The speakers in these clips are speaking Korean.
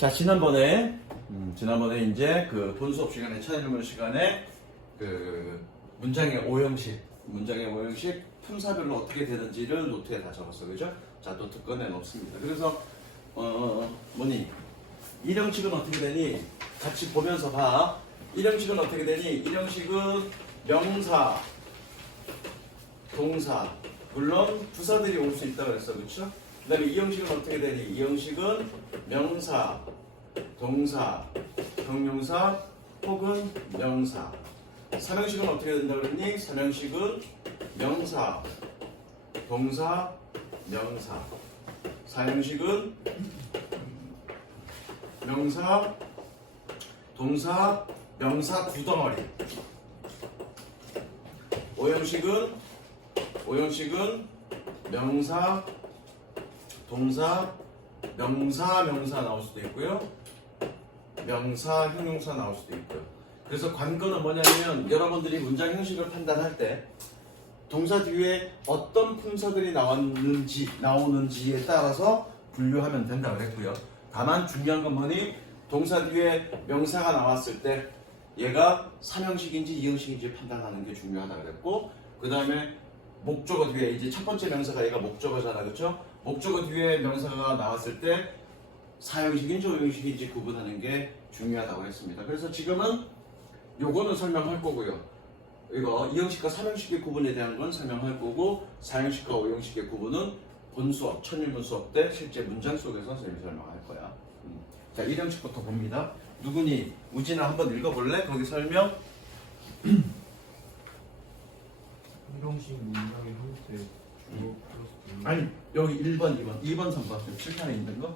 자, 지난번에 이제 그 본 수업 시간에, 천일문 시간에 그 문장의 오형식 품사별로 어떻게 되는지를 노트에 다 적었어. 그죠? 자, 노트 꺼내 놓습니다. 그래서, 일형식은 어떻게 되니? 같이 보면서 봐. 일형식은 어떻게 되니? 일형식은 명사, 동사, 물론 부사들이 올 수 있다고 그랬어. 그쵸? 그 다음에 이형식은 어떻게 되니? 이형식은 명사, 동사, 형용사 혹은 명사. 삼형식은 어떻게 된다고 그랬니? 삼형식은 명사, 동사, 명사. 사형식은 명사, 동사, 명사 구덩어리. 오형식은 명사, 동사, 명사 나올 수도 있고요. 명사, 형용사 나올 수도 있고요. 그래서 관건은 뭐냐면 여러분들이 문장 형식을 판단할 때 동사 뒤에 어떤 품사들이 나오는지에 따라서 분류하면 된다고 그랬고요. 다만 중요한 건 뭐니? 동사 뒤에 명사가 나왔을 때 얘가 삼형식인지 이형식인지 판단하는 게 중요하다 그랬고, 그 다음에 목적어 뒤에 이제 첫 번째 명사가 얘가 목적어잖아, 그렇죠? 목적어 뒤에 명사가 나왔을 때 사형식인지 오형식인지 구분하는 게 중요하다고 했습니다. 그래서 지금은 요거는 설명할 거고요. 이거 이형식과 삼형식의 구분에 대한 건 설명할 거고, 사형식과 오형식의 구분은 본 수업, 천일문 수업 때 실제 문장 속에서 선생님이 설명할 거야. 자, 일형식부터 봅니다. 누구니? 우진아 한번 읽어볼래? 거기 설명. 일형식 문장의 형태 주어 플러스 아니, 여기 1번, 2번, 3번. 7판에 있는 거.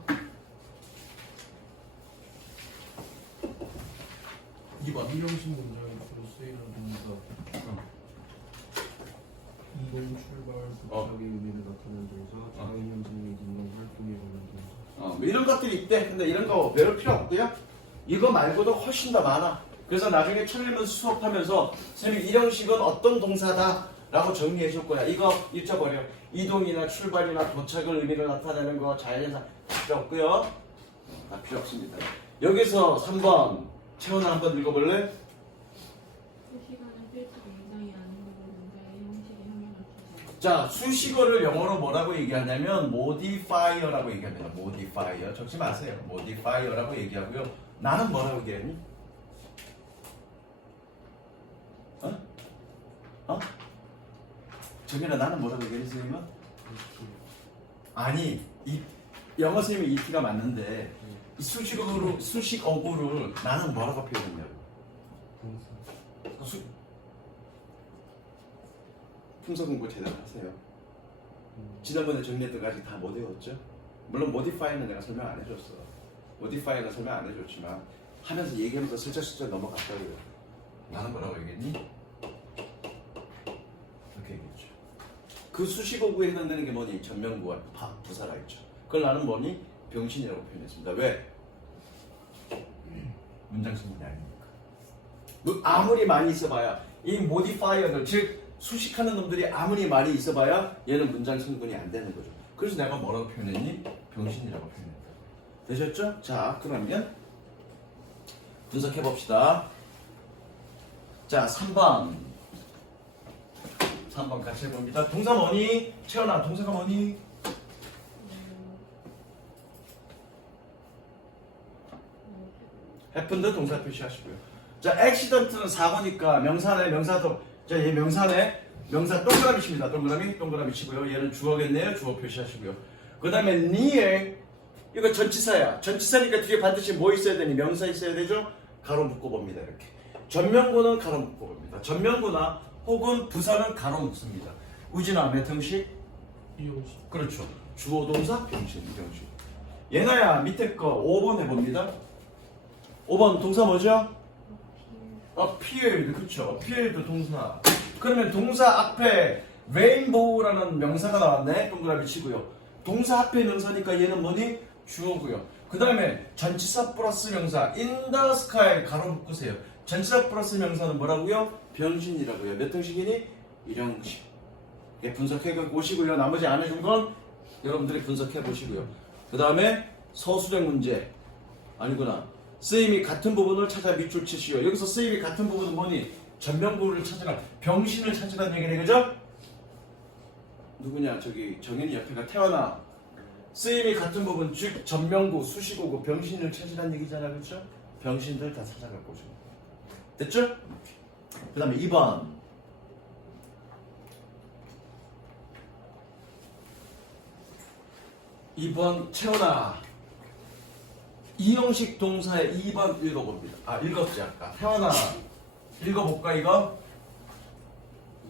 2번. 일형식 문장에 주로 쓰이는 동사 이동, 출발, 도착의 의미를 나타내는 동사 자연 현상의 기능, 활동에 관한 동사. 뭐 이런 것들이 있대. 근데 이런 거 배울 필요 없고요. 이거 말고도 훨씬 더 많아. 그래서 나중에 천일문 수업하면서 선생님 일형식은 어떤 동사다 라고 정리해 줄 거야. 이거 잊어버려. 이동이나 출발이나 도착을 의미를 나타내는 거 자연현상 다 필요 없고요. 다 필요 없습니다. 여기서 3번 채원아 한번 읽어볼래? 수식어는 필수 굉장히 아닌 것을 문장의 형식의 형용할 때. 자, 수식어를 영어로 뭐라고 얘기하냐면 modifier라고 얘기합니다. modifier. 적지 마세요. modifier라고 얘기하고요. 나는 뭐라고 얘기했니? 정민아, 나는 뭐라고 얘기했니, 선생님은? 아니, 영어 선생님이 ET가 맞는데 이 수식어구를 나는 뭐라고 표현했냐고. 동사 품사 공부 제대로 하세요. 지난번에 정리했던 거 아직 다 못 외웠죠? 물론 modify는 내가 설명 안 해줬어. modify는 설명 안 해줬지만 하면서 얘기하면서 슬쩍슬쩍 넘어갔다고요. 나는 뭐라고 얘기했니? 이렇게 얘기했죠. 그 수식어구에 해당되는 게 뭐니? 전면구와 부사가 있죠. 그걸 나는 뭐니? 병신이라고 표현했습니다. 왜? 문장 성분이 아니니까. 아무리 많이 있어봐야 이 modifier들, 즉 수식하는 놈들이 아무리 많이 있어봐야 얘는 문장 성분이 안 되는 거죠. 그래서 내가 뭐라고 표현했니? 병신이라고 표현했다. 되셨죠? 자, 그러면 분석해 봅시다. 자, 3번 같이 해봅니다. 동사 뭐니? 채연아, 동사가 뭐니? happened 동사 표시하시고요. 자, accident는 사고니까 명사네, 명사도. 자, 얘 명사네. 명사 동그라미 칩니다. 동그라미 치고요. 얘는 주어겠네요. 주어 표시하시고요. 그 다음에 near, 이거 전치사야. 전치사니까 뒤에 반드시 뭐 있어야 되니? 명사 있어야 되죠? 가로 묶어봅니다. 이렇게. 전면구는 가로 묶어봅니다. 전면구나 혹은 부사는 가로 묶습니다. 우진아, 몇 형식? 일형식 그렇죠. 주어, 동사, 병신, 이형식. 얘나야, 밑에 거 5번 해봅니다. 5번 동사 뭐죠? appeared. 그렇죠. appeared 동사. 그러면 동사 앞에 rainbow라는 명사가 나왔네. 동그라미 치고요. 동사 앞에 명사니까 얘는 뭐니? 주어고요. 그 다음에 전치사 플러스 명사 in the sky 가로 묶으세요. 전치사 플러스 명사는 뭐라고요? 병신이라고요. 몇 형식이니? 1형식. 분석해 보시고요. 나머지 안 해준 건 여러분들이 분석해 보시고요. 그 다음에 서술형 문제. 아니구나. 쓰임이 같은 부분을 찾아 밑줄 치시오. 여기서 쓰임이 같은 부분은 뭐니? 전면부를 찾으라. 병신을 찾으라는 얘기네, 그죠? 누구냐? 저기 정현이 옆에가 태어나. 쓰임이 같은 부분, 즉 전면부, 수식어고 병신을 찾으라는 얘기잖아, 그죠? 병신들 다 찾아갖고 오죠. 됐죠? 그 다음에 2번. 2번 채원아. 이형식 동사의 2번 읽어봅니다. 아, 읽었지 아까. 태원아, 읽어볼까 이거?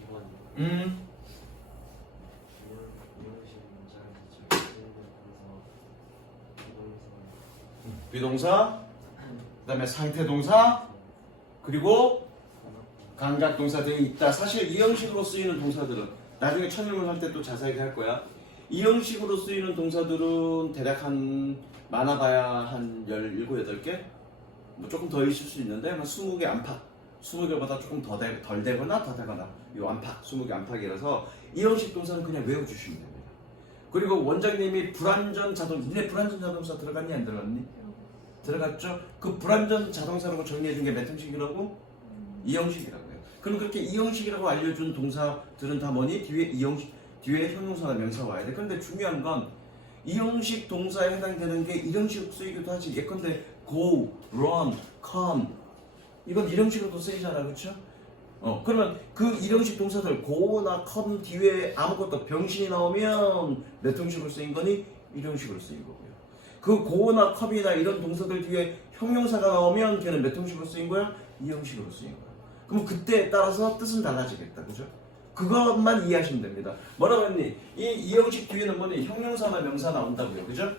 2번 음. 이용식 문장이 잘 쓰이는 동사 비동사, 그 다음에 상태동사, 그리고 감각동사 등이 있다. 사실 이 형식으로 쓰이는 동사들은 나중에 첫일문 할 때 또 자세하게 할 거야. 이 형식으로 쓰이는 동사들은 대략 한 많아봐야 한 17, 8개? 뭐 조금 더 있을 수 있는데 한 20개 안팎, 20개보다 조금 덜 되거나 더 되거나 이 안팎, 20개 안팎이라서 이 형식 동사는 그냥 외워주시면 됩니다. 그리고 원장님이 불완전 자동차, 니네 불완전 자동차 들어갔니 안 들어갔니? 들어갔죠? 그 불완전 자동차라고 정리해준 게 몇 형식이라고? 이 형식이라고요. 그럼 그렇게 이 형식이라고 알려준 동사들은 다 뭐니? 뒤에 이 형식, 뒤에 형용사나 명사가 와야 돼. 근데 중요한 건 이 형식 동사에 해당되는 게 이 형식으로 쓰이기도 하지. 예컨대 go, run, come 이건 이 형식으로도 쓰이잖아, 그렇죠? 그러면 그 일형식 동사들 go나 come 뒤에 아무것도 병신이 나오면 몇 형식으로 쓰인 거니? 일형식으로 쓰인 거고요. 그 go나 come이나 이런 동사들 뒤에 형용사가 나오면 걔는 몇 형식으로 쓰인 거야? 이 형식으로 쓰인 거야. 그럼 그때에 따라서 뜻은 달라지겠다, 그죠? 그것만 이해하시면 됩니다. 뭐라고 했니? 이 형식 뒤에는 뭐니? 형용사나 명사 나온다고요, 그죠?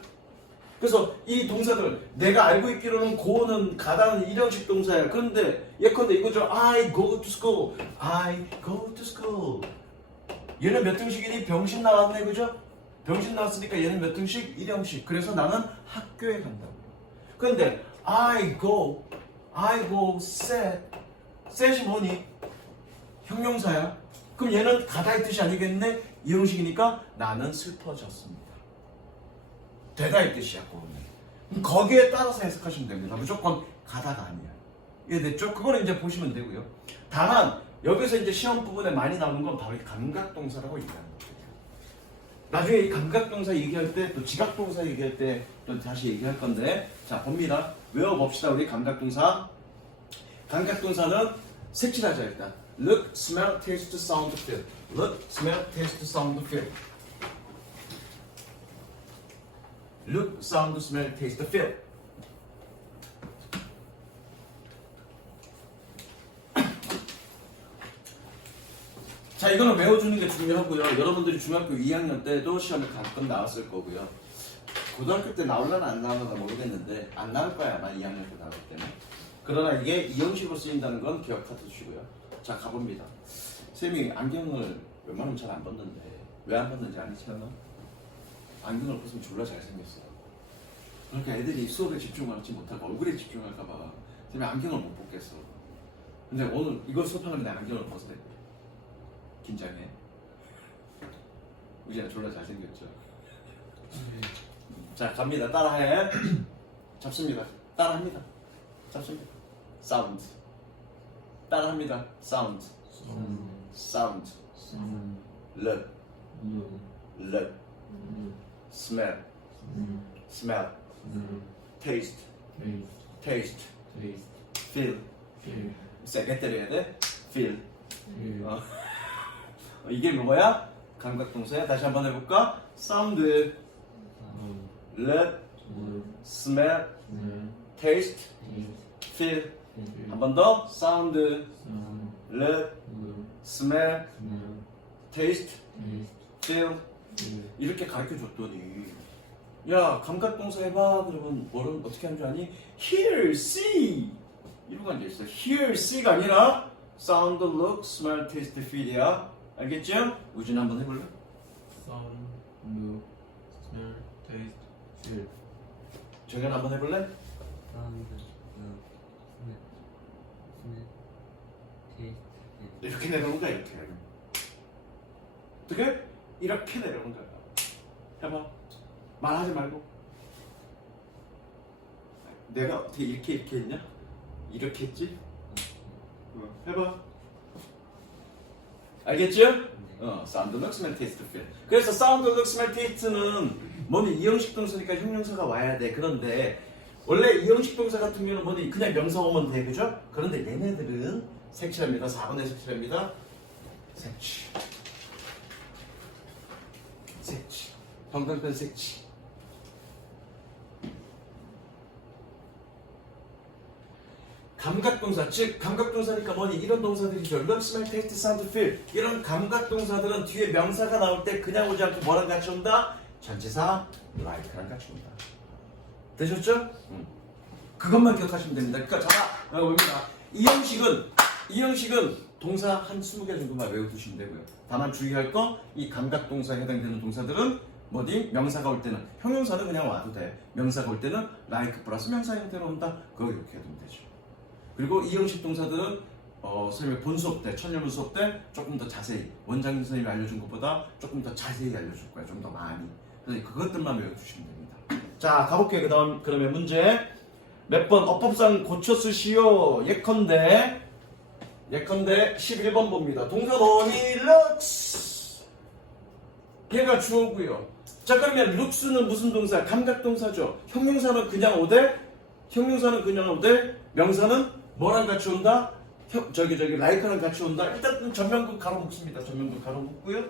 그래서 이 동사들 내가 알고 있기로는 go는 가다는 일형식 동사야. 그런데 예컨대 이거죠. I go to school. I go to school. 얘는 몇 형식이니? 병신 나왔네, 그죠? 병신 나왔으니까 얘는 몇 형식? 일형식. 그래서 나는 학교에 간다고요. 그런데 I go set. set이 뭐니? 형용사야. 그럼 얘는 가다의 뜻이 아니겠네? 이 형식이니까 나는 슬퍼졌습니다. 되다의 뜻이야, 그거는. 거기에 따라서 해석하시면 됩니다. 무조건 가다가 아니야. 이해됐죠? 그거는 이제 보시면 되고요. 다만 여기서 이제 시험 부분에 많이 나오는 건 바로 이 감각동사라고 얘기하는 거예요. 나중에 이 감각동사 얘기할 때 또 지각동사 얘기할 때 또 다시 얘기할 건데, 자 봅니다. 외워봅시다. 우리 감각동사. 감각동사는 색칠하자 일단. Look, smell, taste, sound, feel. Look, smell, taste, sound, feel. Look, sound, smell, taste, feel. 자, 이거는 외워주는 게 중요하고요. 여러분들이 중학교 2학년 때도 시험에 가끔 나왔을 거고요. 고등학교 때 나올라나 안 나올라나 모르겠는데 안 나올 거야, 아마 2학년 때 나오기 때문에. 그러나 이게 이 형식으로 쓰인다는 건 기억해 두시고요. 자, 가봅니다. 쌤이 안경을 웬만하면 잘 안 벗는데 왜 안 벗는지 아니지 않나? 안경을 벗으면 졸라 잘생겼어요. 그러니까 애들이 수업에 집중하지 못하고 얼굴에 집중할까봐 쌤이 안경을 못 벗겠어. 근데 오늘 이걸 수업하는데 안경을 벗으래. 긴장해. 우진아 졸라 잘생겼죠? 자, 갑니다. 따라해. 잡습니다. 따라합니다. 잡습니다. 사운드. 따라합니다. 사운드. 사운드. look. look. smell. smell. taste. taste. feel. 세게 때려야 돼. feel. 이게 뭐야? 감각동사야. 다시 한번 해볼까? sound. look. smell. taste. feel. 한 번 더. sound. look. smell. taste. feel. 이렇게 가르쳐 줬더니 야, 감각동사 해봐. 그러면 뭐를 어떻게 하는 줄 아니? hear, see 이러고 앉아있어. hear, see가 아니라 sound, look, smell, taste, feel이야. 알겠죠? 우진 한번 해볼래? Sound, look, smell, taste, feel. 정현 한번 해볼래? 사운드 스멜 테이스트 이렇게 내려오는 거야. 이렇게 어떻게? 이렇게 내려오는 거야. 해봐. 말하지 말고 내가 어떻게 이렇게 했냐? 이렇게 했지? 해봐. 알겠죠? 사운드, 룩, 스멜, 테이스트, 필. 그래서 사운드, 룩, 스멜, 테이스트는 뭐니 이형식 동사니까 형용사가 와야 돼. 그런데 원래 이형식 동사 같은 경우는 뭐니 그냥 명사 오면 돼, 그죠? 그런데 얘네들은 색칠합니다. 4번에 색칠합니다. 색칠. 색칠. 형광펜 색칠. 감각동사, 즉 감각동사니까 뭐니 이런 동사들이죠. look, smell, taste, sound, feel. 이런 감각동사들은 뒤에 명사가 나올 때 그냥 오지 않고 뭐랑 같이 온다? 전치사 like랑 같이 온다. 되셨죠? 그것만 기억하시면 됩니다. 그러니까 자, 봅니다. 이 형식은 동사 한 20개 정도만 외워두시면 되고요. 다만 주의할 거, 이 감각동사에 해당되는 동사들은 뭐니? 명사가 올 때는 형용사는 그냥 와도 돼. 명사가 올 때는 like 플러스 명사 형태로 온다. 그거 이렇게 해두면 되죠. 그리고 이 형식 동사들은 선생님의 본 수업 때, 천년문 수업 때 조금 더 자세히 원장님 선생님이 알려준 것보다 조금 더 자세히 알려줄 거야. 좀 더 많이. 그래서 그것들만 외워주시면 됩니다. 자, 가볼게요. 그러면 문제 몇 번 어법상 고쳐 쓰시오. 예컨대 11번 봅니다. 동사 뭐니? looks. 얘가 주어고요. 자, 그러면 look스는 무슨 동사? 감각동사죠. 형용사는 그냥 오되 명사는 뭐랑 같이 온다? like랑 같이 온다. 일단 전면국 가로 묶습니다. 전면국 가로 묶고요.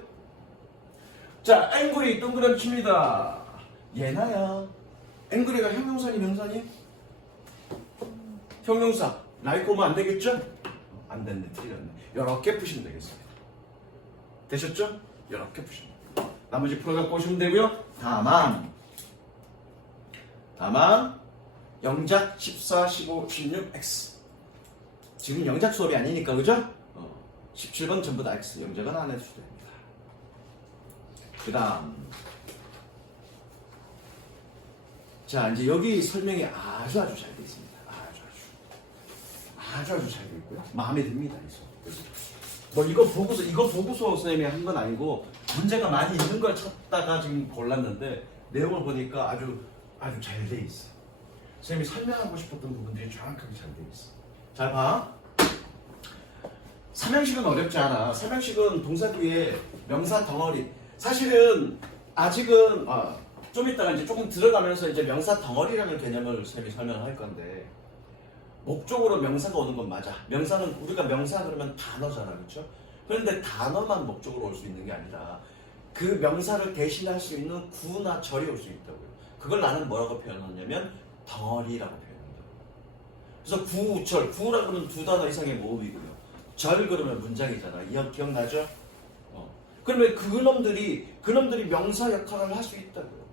자, angry 동그라미 칩니다. 얘나야. angry가 형용사니 명사니? 형용사. like 오면 안 되겠죠? 안 됐네. 틀렸네. 이렇게 푸시면 되겠습니다. 되셨죠? 이렇게 푸시면 됩니다. 나머지 풀어갖고 오시면 되고요. 다만 영작 14, 15, 16, X. 지금 영작 수업이 아니니까, 그죠? 17번 전부 다 X. 영작은 안 해주셔도 됩니다. 그 다음. 자, 이제 여기 설명이 아주 잘 되어 있습니다. 아주 잘 되어 있고요. 마음에 듭니다, 이 수업. 뭐 이거 보고서 선생님이 한 건 아니고 문제가 많이 있는 걸 찾다가 지금 골랐는데 내용을 보니까 아주 잘 되어 있어. 선생님이 설명하고 싶었던 부분들이 정확하게 잘 되어 있어. 잘 봐. 삼형식은 어렵지 않아. 삼형식은 동사 뒤에 명사 덩어리. 사실은 아직은 좀 이따가 이제 조금 들어가면서 이제 명사 덩어리라는 개념을 선생님이 설명할 건데 목적으로 명사가 오는 건 맞아. 명사는 우리가 명사 그러면 단어잖아, 그렇죠? 그런데 단어만 목적으로 올 수 있는 게 아니라 그 명사를 대신할 수 있는 구나 절이 올 수 있다고요. 그걸 나는 뭐라고 표현하냐면 덩어리라고 표현한다고. 그래서 구, 절, 구라고 하면 두 단어 이상의 모음이고요. 절 그러면 문장이잖아. 기억나죠? 그러면 그놈들이 명사 역할을 할 수 있다고요.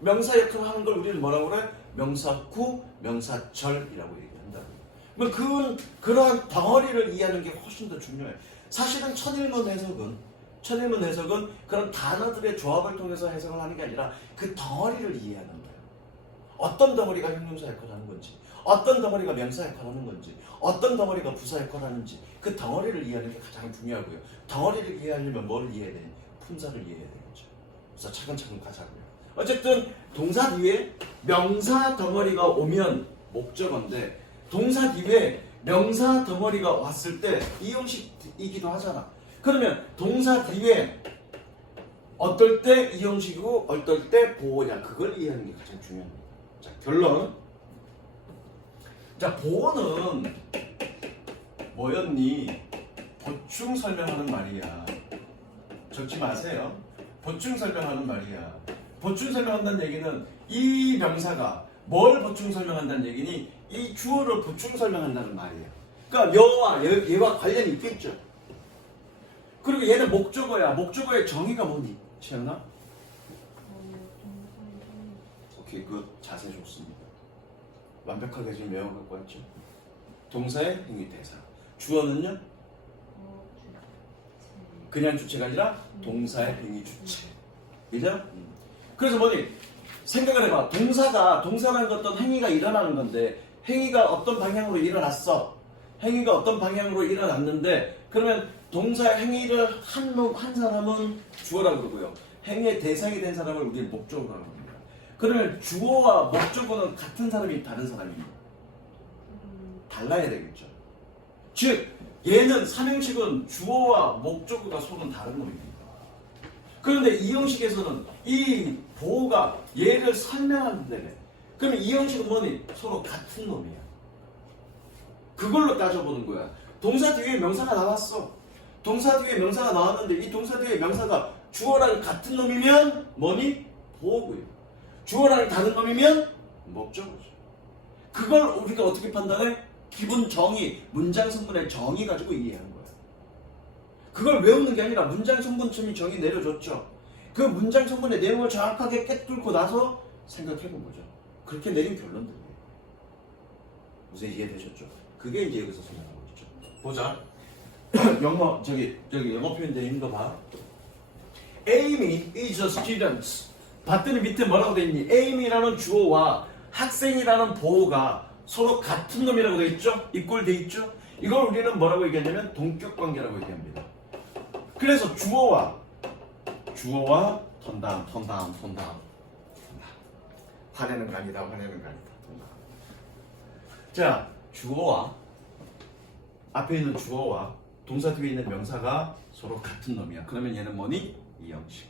명사 역할을 하는 걸 우리는 뭐라고 그래? 명사구, 명사절이라고 얘기한다고요. 그러면 그러한 덩어리를 이해하는 게 훨씬 더 중요해. 사실은 천일문 해석은 그런 단어들의 조합을 통해서 해석을 하는 게 아니라 그 덩어리를 이해하는 거예요. 어떤 덩어리가 형용사 역할을 하는 건지, 어떤 덩어리가 명사 역할을 하는 건지, 어떤 덩어리가 부사 역할을 하는지 그 덩어리를 이해하는 게 가장 중요하고요. 덩어리를 이해하려면 뭘 이해해야 되니? 품사를 이해해야 되겠죠. 그래서 차근차근 가자고요. 어쨌든 동사 뒤에 명사 덩어리가 오면 목적어인데 동사 뒤에 명사 덩어리가 왔을 때 이 형식이기도 하잖아. 그러면 동사 뒤에 어떨 때 이 형식이고 어떨 때 보호냐 그걸 이해하는 게 가장 중요합니다. 자, 결론. 자, 보호는 뭐였니? 보충 설명하는 말이야. 적지 마세요. 보충 설명하는 말이야. 보충 설명한다는 얘기는 이 명사가 뭘 보충 설명한다는 얘기니? 이 주어를 보충 설명한다는 말이에요. 그러니까 얘와 관련이 있겠죠. 그리고 얘는 목적어야. 목적어의 정의가 뭐니? 채연아? 오케이, 그 자세 좋습니다. 완벽하게 지금 외워갖고 왔죠. 동사의 행위 대사. 주어는요? 그냥 주체가 아니라 동사의 행위 주체. 그죠? 그래서 뭐니? 생각을 해봐. 동사라는 건 어떤 행위가 일어나는 건데 행위가 어떤 방향으로 일어났어. 행위가 어떤 방향으로 일어났는데 그러면 동사의 행위를 한 사람은 주어라고 그러고요. 행위의 대상이 된 사람을 우리는 목적어라고 합니다. 그러면 주어와 목적어는 같은 사람이 다른 사람입니다. 달라야 되겠죠. 즉 얘는 삼형식은 주어와 목적어가 서로 다른 놈입니다. 그런데 이 형식에서는 이 보호가 얘를 설명하는데 그러면 이 형식은 뭐니? 서로 같은 놈이야. 그걸로 따져보는 거야. 동사 뒤에 명사가 나왔어. 동사 뒤에 명사가 나왔는데 이 동사 뒤에 명사가 주어랑 같은 놈이면 뭐니? 보호고요. 주어랑 다른 놈이면 목적어죠. 그걸 우리가 어떻게 판단해? 기본 정의, 문장 성분의 정의 가지고 이해하는 거야. 그걸 외우는 게 아니라 문장 성분쯤이 정의 내려줬죠. 그 문장 성분의 내용을 정확하게 꿰뚫고 나서 생각해본 거죠. 그렇게 내린 결론들이에요. 무슨 이해되셨죠? 그게 이제 여기서 생각하고 있죠. 보자. 영어 영어 표현되어 있는 거 봐. Amy is a student. 봤더니 밑에 뭐라고 돼 있니? Amy라는 주어와 학생이라는 보호가 서로 같은 놈이라고 돼 있죠? 이꼴 돼 있죠? 이걸 우리는 뭐라고 얘기하냐면 동격 관계라고 얘기합니다. 그래서 주어와 턴다운 화내는 거 아니다. 자, 주어와 앞에 있는 주어와 동사 뒤에 있는 명사가 서로 같은 놈이야. 그러면 얘는 뭐니? 이 형식.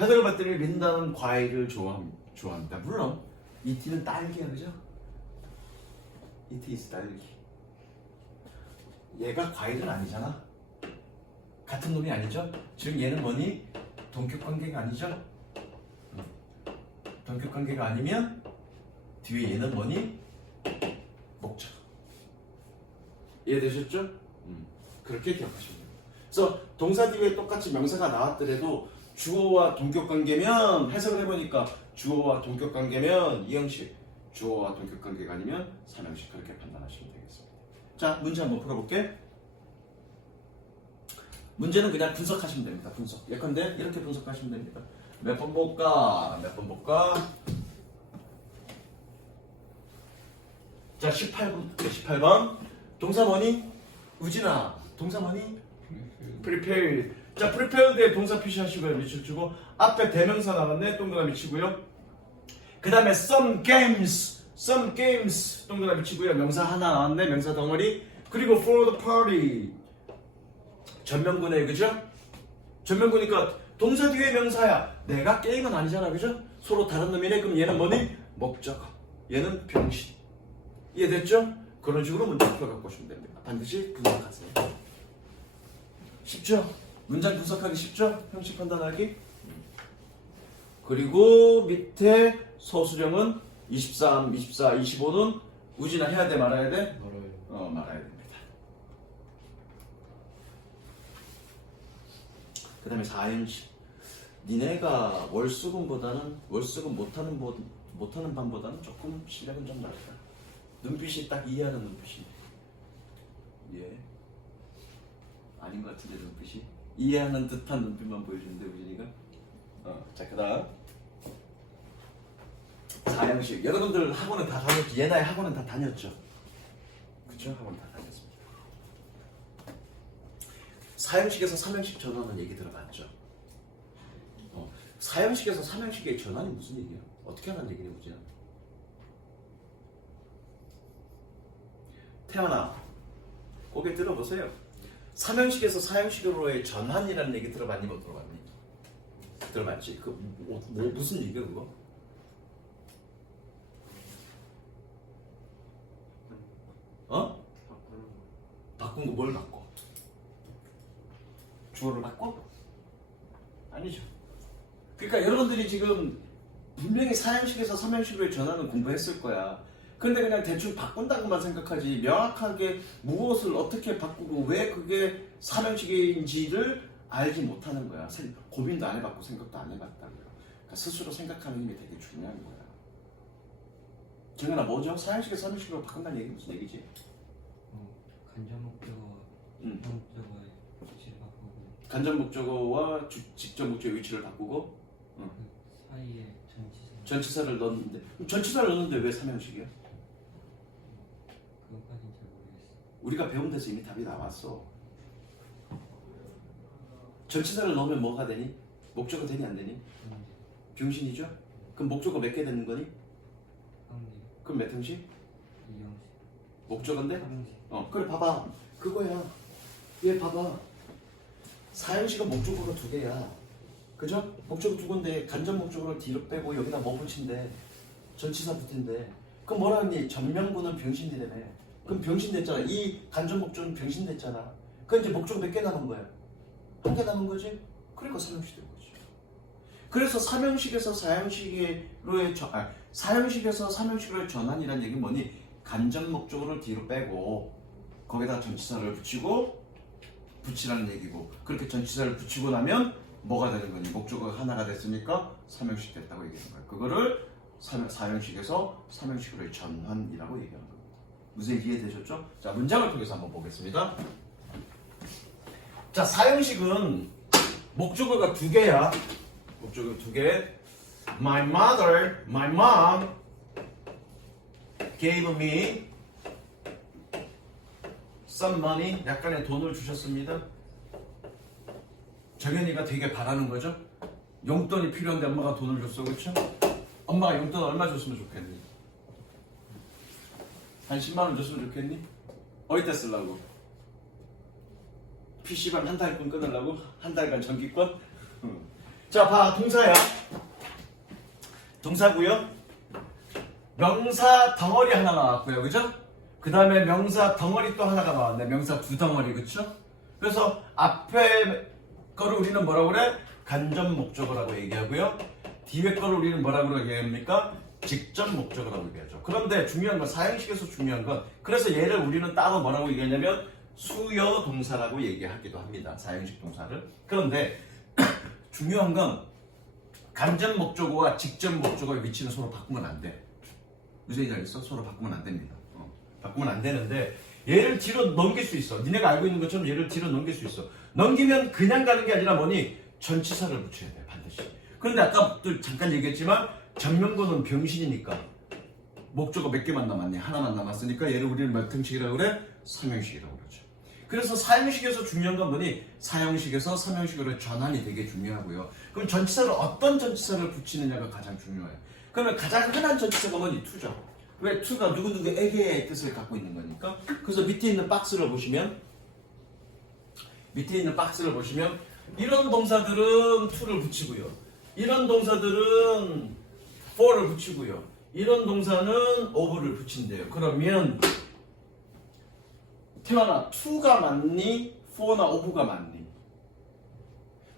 해석을 봤더니 린다는 과일을 좋아합니다. 물론 이티는 딸기야, 그죠? 이티 is 딸기. 얘가 과일은 아니잖아. 같은 놈이 아니죠? 즉 얘는 뭐니? 동격관계가 아니죠? 동격관계가 아니면 뒤에 얘는 뭐니? 목적. 이해되셨죠? 그렇게 기억하시면 돼요. 그래서 동사 뒤에 똑같이 명사가 나왔더라도 주어와 동격관계면 해석을 해보니까 주어와 동격관계면 이 형식, 주어와 동격관계가 아니면 삼형식 그렇게 판단하시면 되겠습니다. 자, 문제 한번 풀어볼게. 문제는 그냥 분석하시면 됩니다. 분석. 예컨대 이렇게 분석하시면 됩니다. 몇 번 볼까? 자, 18번. 동사 뭐니? 우진아. 동사 뭐니? prepared. 자, prepared에 동사 표시하시고요. 밑줄 주고 앞에 대명사 나왔네. 동그라미 치고요. 그 다음에 some games 동그라미 치고요. 명사 하나 나왔네. 명사 덩어리. 그리고 for the party 전면구네, 그죠? 전면구니까 동사 뒤에 명사야. 내가 게임은 아니잖아, 그죠? 서로 다른 놈이네. 그럼 얘는 뭐니? 목적어. 얘는 병신. 이해됐죠? 그런 식으로 문장 풀어갖고 오시면 됩니다. 반드시 분석하세요. 쉽죠? 문장 분석하기 쉽죠? 형식 판단하기. 그리고 밑에 서술형은 23, 24, 25는 우진아 해야 돼, 말아야 돼? 말아야 됩니다. 그 다음에 4형식. 니네가 월수금 못하는 반보다는 조금 실력은 좀 낮다. 눈빛이 딱 이해하는 눈빛이. 예. 아닌 것 같은데 눈빛이. 이해하는 듯한 눈빛만 보여주는데 우진이가. 자, 그 다음 4형식. 여러분들 학원은 다 다녔죠? 얘나의 학원은 다 다녔죠? 그쵸? 학원 다 다녔습니다. 4형식에서 3형식 전환은 얘기 들어봤죠? 4형식에서 3형식의 전환이 무슨 얘기야? 어떻게 하는 얘기냐, 우진아? 태연아, 고개 들어보세요. 3형식에서 4형식으로의 전환이라는 얘기 들어봤니? 못 들어봤니? 들어봤지? 무슨 얘기야 그거? 바꾼 거 뭘 바꿔? 주어를 바꿔? 아니죠. 그러니까 여러분들이 지금 분명히 4형식에서 3형식으로의 전환은 공부했을 거야. 근데 그냥 대충 바꾼다고만 생각하지 명확하게 무엇을 어떻게 바꾸고 왜 그게 3형식인지를 알지 못하는 거야. 고민도 안 해봤고 생각도 안 해봤다고요. 그러니까 스스로 생각하는 힘이 되게 중요한 거야. 정연아, 뭐죠? 4형식에서 3형식으로 바꾼다는 얘기 무슨 얘기지? 간접 목적어와 목적어의 위치를 바꾸고 간접 목적어와 직접 목적어의 위치를 바꾸고 그 사이에 전치사를 넣었는데 전치사를 넣었는데 왜 3형식이야? 그것까지는 잘 모르겠어. 우리가 배운 데서 이미 답이 나왔어. 전치사를 넣으면 뭐가 되니? 목적어 되니 안 되니? 병신이죠? 그럼 목적어 몇 개 되는 거니? 형님, 그럼 몇 형식? 이형식, 목적어인데? 삼형식. 그래 봐봐. 그거야. 얘 봐봐. 사형식은 목적어가 두 개야. 그죠? 목적어 두 건데 간접 목적어를 뒤로 빼고 여기다 뭐 붙인대? 전치사 붙인대. 그럼 뭐라 했니? 전명구는 병신이라며. 그럼 병신됐잖아. 이 간접 목적은 병신됐잖아. 그럼 이제 목적어 몇 개 남은 거야? 한 개 남은 거지? 그러니까 삼형식 된 거지. 그래서 삼형식에서 사형식에서 삼형식으로의 전환이란 얘기는 뭐니? 간접 목적어를 뒤로 빼고 거기다 전치사를 붙이고 붙이라는 얘기고, 그렇게 전치사를 붙이고 나면 뭐가 되는 거니? 목적어가 하나가 됐으니까 삼형식 됐다고 얘기하는 거야. 그거를 사형식에서 삼형식으로의 전환이라고 얘기하는 겁니다. 무슨 얘기 이해되셨죠? 자, 문장을 통해서 한번 보겠습니다. 자, 사형식은 목적어가 두 개야. 목적어 두 개. My mother, my mom gave me some money. 약간의 돈을 주셨습니다. 정현이가 되게 바라는 거죠. 용돈이 필요한데 엄마가 돈을 줬어, 그렇죠? 엄마가 용돈 얼마 줬으면 좋겠니? 한 10만 원 줬으면 좋겠니? 어디다 쓰려고? PC방 한 달분 끊으려고? 한 달간 전기권? 자, 봐, 동사야. 동사고요. 명사 덩어리 하나 나왔고요, 그죠? 그 다음에 명사 덩어리 또 하나가 나왔네. 명사 두 덩어리, 그쵸? 그래서 앞에 거를 우리는 뭐라고 그래? 간접 목적어라고 얘기하고요. 뒤에 거를 우리는 뭐라고 얘기합니까? 직접 목적어라고 얘기하죠. 그런데 중요한 건, 사형식에서 중요한 건, 그래서 얘를 우리는 따로 뭐라고 얘기하냐면 수요 동사라고 얘기하기도 합니다. 사형식 동사를. 그런데 중요한 건 간접 목적어와 직접 목적어의 위치는 서로 바꾸면 안 돼. 무슨 얘기 알겠어? 서로 바꾸면 안 됩니다. 바꾸면 안 되는데 얘를 뒤로 넘길 수 있어. 니네가 알고 있는 것처럼 얘를 뒤로 넘길 수 있어. 넘기면 그냥 가는 게 아니라 뭐니? 전치사를 붙여야 돼, 반드시. 그런데 아까 또 잠깐 얘기했지만 전명구는 병신이니까 목적어 몇 개만 남았니? 하나만 남았으니까 얘를 우리는 몇 형식이라고 그래? 삼형식이라고 그러죠. 그래서 사형식에서 중요한 건 뭐니? 사형식에서 삼형식으로 전환이 되게 중요하고요. 그럼 전치사를 어떤 전치사를 붙이느냐가 가장 중요해요. 그러면 가장 흔한 전치사가 뭐니? 투죠. 왜? 투가 누구누구에게의 뜻을 갖고 있는 거니까. 그래서 밑에 있는 박스를 보시면 이런 동사들은 to를 붙이고요. 이런 동사들은 for를 붙이고요. 이런 동사는 of를 붙인대요. 그러면 태환아, to가 맞니? for나 of가 맞니?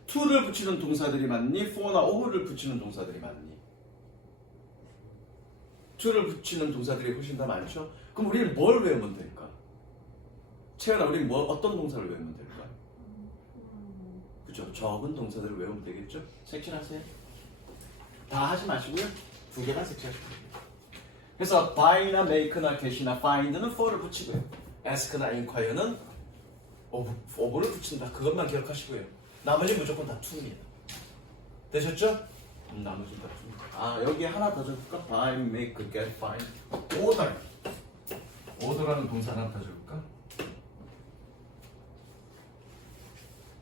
to를 붙이는 동사들이 맞니? for나 of를 붙이는 동사들이 맞니? to를 붙이는 동사들이 훨씬 더 많죠? 그럼 우리는 뭘 외우면 될까? 채연아, 우리는 어떤 동사를 외우면 될까? 그죠? 적은 동사들을 외우면 되겠죠? 색칠하세요. 다 하지 마시고요. 두 개만 색칠하시면 됩니다. 그래서 buy나 make나 get이나 find는 for를 붙이고요. ask나 inquire는 of를 붙인다. 그것만 기억하시고요. 나머지 무조건 다 to입니다. 되셨죠? 나머지 다 to입니다. 여기 하나 더 적을까? buy, make, get, find, order. order라는 동사 하나 더 적을까?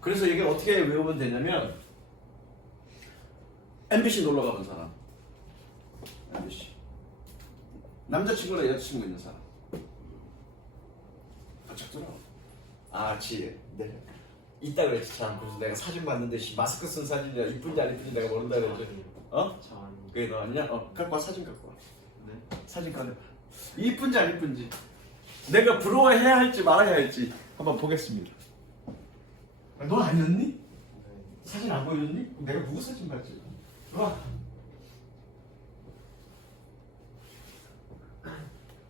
그래서 이게 어떻게 외우면 되냐면 MBC 놀러 가본 사람, MBC 남자친구나 여자친구 있는 사람 바짝 들어. 지혜, 네 있다 그랬지. 참, 그래서 내가 사진 봤는데 마스크 쓴 사진이야. 이쁜지 안 이쁜지 내가 모른다 그랬지. 그게 너 아니냐? 갖고 와, 사진 갖고 와. 네. 사진 꺼내봐. 이쁜지 안 이쁜지 내가 부러워해야 할지 말아야 할지 한번 보겠습니다. 너 아니었니? 네. 사진 안 보여줬니? 내가 누구 사진 봤지? 와.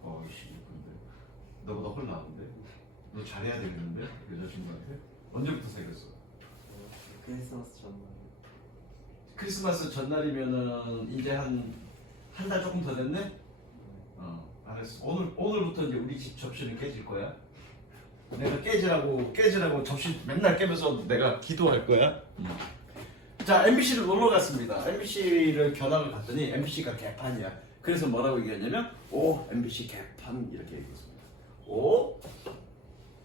어이씨, 이쁜데. 너보다 훨 나은데? 너 잘해야 되겠는데? 여자친구한테? 언제부터 사귀었어? 크리스마스 전날. 크리스마스 전날이면은 이제 한 달 조금 더 됐네? 알았어. 오늘부터 이제 우리 집 접시는 깨질 거야. 내가 깨지라고 접시 맨날 깨면서 내가 기도할 거야. 자, MBC를 놀러 갔습니다. MBC를 견학을 갔더니 MBC가 개판이야. 그래서 뭐라고 얘기하냐면 MBC 개판 이렇게 얘기했습니다.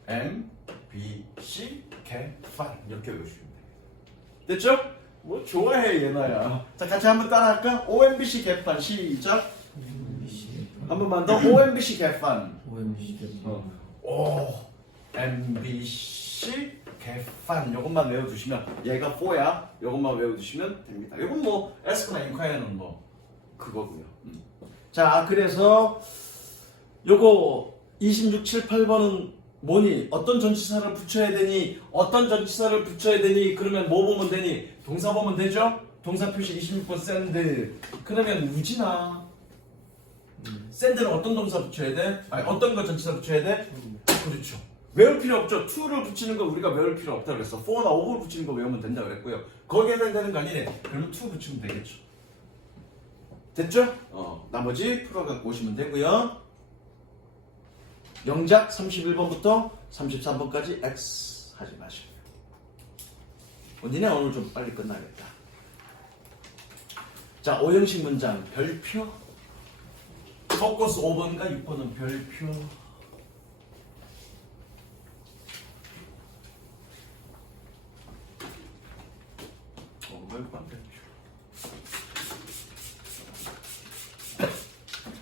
MBC 개판 이렇게 외우시면 됩니다. 됐죠? 뭐 좋아해 얘나야. 자, 같이 한번 따라할까? OMBC 개판 시작. 한 번만 더. OMBC get fun. OMC 대파. 오, MBC 개판 요것만 외워두시면 얘가 4야. 요것만 외워두시면 됩니다. 이건 뭐 ask나 inquire는 뭐 그거고요. 자, 그래서 요거 26, 7, 8번은 뭐니? 어떤 전치사를 붙여야 되니? 어떤 전치사를 붙여야 되니? 그러면 뭐 보면 되니? 동사 보면 되죠? 동사 표시 26번 샌드. 그러면 우진아. 샌드는 어떤 동사 붙여야 돼? 아니, 어떤 거 전치사 붙여야 돼? 그렇죠. 외울 필요 없죠. to를 붙이는 거 우리가 외울 필요 없다고 그랬어. for나 over 붙이는 거 외우면 된다고 그랬고요. 거기에 해당되는 거 아니네. 그러면 to 붙이면 되겠죠. 됐죠? 나머지 풀어갖고 오시면 되고요. 영작 31번부터 33번까지 X 하지 마시고요. 니네 오늘 좀 빨리 끝나겠다. 자, 5형식 문장 별표. 포커스 5번과 6번은 별표. 5번 별표.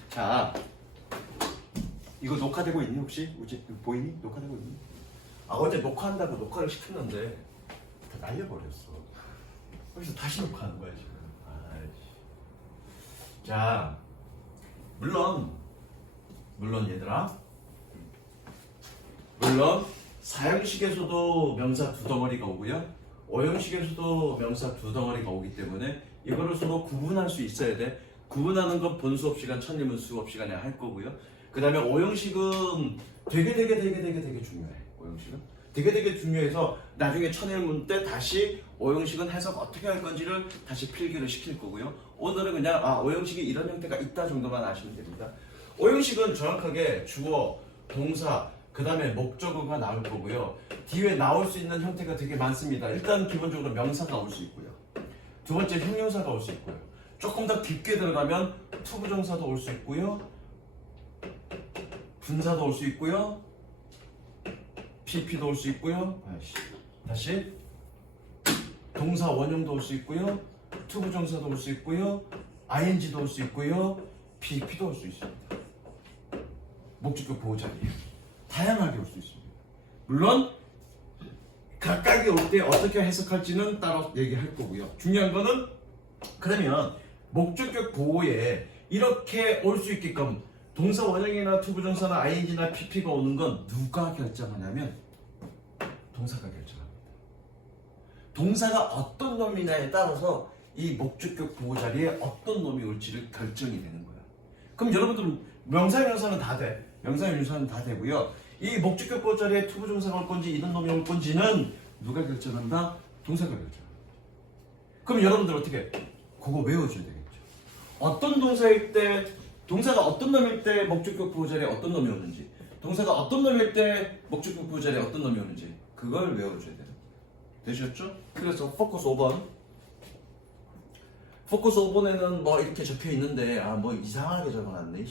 자, 이거 녹화되고 있니 혹시? 보이니? 녹화되고 있니? 어제 녹화한다고 녹화를 시켰는데 다 날려버렸어. 그래서 다시 녹화하는 거야 지금. 자, 물론 얘들아, 물론 4형식에서도 명사 두 덩어리가 오고요, 5형식에서도 명사 두 덩어리가 오기 때문에 이거를 서로 구분할 수 있어야 돼. 구분하는 건 본 수업 시간, 천리문 수업 시간에 할 거고요. 그 다음에 5형식은 되게 중요해. 5형식은 되게 중요해서 나중에 천일문 때 다시 5형식은 해석 어떻게 할 건지를 다시 필기를 시킬 거고요. 오늘은 그냥 5형식이 이런 형태가 있다 정도만 아시면 됩니다. 5형식은 정확하게 주어, 동사, 그 다음에 목적어가 나올 거고요. 뒤에 나올 수 있는 형태가 되게 많습니다. 일단 기본적으로 명사가 올 수 있고요. 두 번째 형용사가 올 수 있고요. 조금 더 깊게 들어가면 투부정사도 올 수 있고요. 분사도 올 수 있고요. PP도 올 수 있고요. 다시 동사 원형도 올 수 있고요. 투부정사도 올 수 있고요. ING도 올 수 있고요. PP도 올 수 있습니다. 목적격 보호자리에 다양하게 올 수 있습니다. 물론 각각이 올 때 어떻게 해석할지는 따로 얘기할 거고요. 중요한 거는 그러면 목적격 보호에 이렇게 올 수 있게끔 동사 원형이나 투부정사나 ing나 pp가 오는 건 누가 결정하냐면 동사가 결정합니다. 동사가 어떤 놈이냐에 따라서 이 목적격 보호 자리에 어떤 놈이 올지를 결정이 되는 거야. 그럼 여러분들은 명사 형용사는 다 돼. 명사 형용사는 다 되고요. 이 목적격 보호 자리에 투부정사가 올 건지 이런 놈이 올 건지는 누가 결정한다? 동사가 결정한다. 그럼 여러분들 어떻게 해? 그거 외워줘야 되겠죠. 어떤 동사일 때, 동사가 어떤 놈일 때 목적격 보호 자리에 어떤 놈이 오는지, 동사가 어떤 놈일 때 목적격 보호 자리에 어떤 놈이 오는지 그걸 외워줘야 돼요. 되셨죠? 그래서 포커스 5번. 포커스 5번에는 뭐 이렇게 적혀 있는데 뭐 이상하게 적어놨네.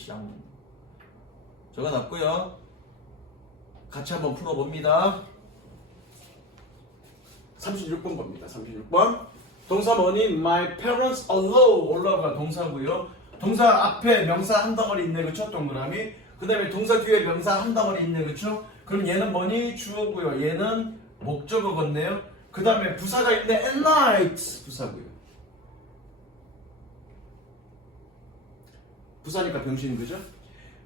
적어놨고요. 같이 한번 풀어봅니다. 36번 겁니다. 36번. 동사 뭐니? My parents allow 올라가 동사고요. 동사 앞에 명사 한 덩어리 있네, 그쵸? 동그라미. 그 다음에 동사 뒤에 명사 한 덩어리 있네, 그쵸? 그럼 얘는 뭐니? 주어고요. 얘는 목적어겠네요. 그 다음에 부사가 있네. at night 부사고요. 부사니까 병신인 거죠?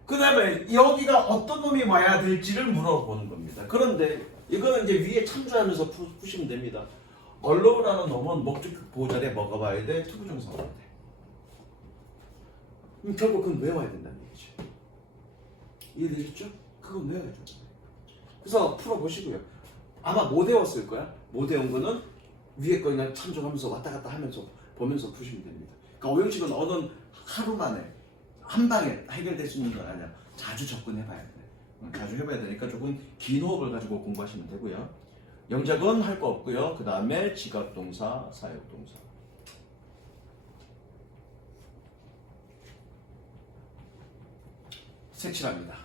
그 다음에 여기가 어떤 놈이 와야 될지를 물어보는 겁니다. 그런데 이거는 이제 위에 참조하면서 푸시면 됩니다. allow라는 놈은 목적격 보호 자리에 뭐가 와야 돼? 투부정사가 와야 돼. 그럼 결국 그건 외워야 된다는 얘기죠. 이해되셨죠? 그건 외워야죠. 그래서 풀어보시고요. 아마 못 외웠을 거야. 못 외운 거는 위에 거 그냥 참조하면서 왔다 갔다 하면서 보면서 푸시면 됩니다. 그러니까 오형식은 어느 하루 만에 한 방에 해결될 수 있는 건 아니야. 자주 접근해봐야 돼. 자주 해봐야 되니까 조금 긴 호흡을 가지고 공부하시면 되고요. 영작은 할 거 없고요. 그 다음에 지각동사, 사역동사. 색칠합니다.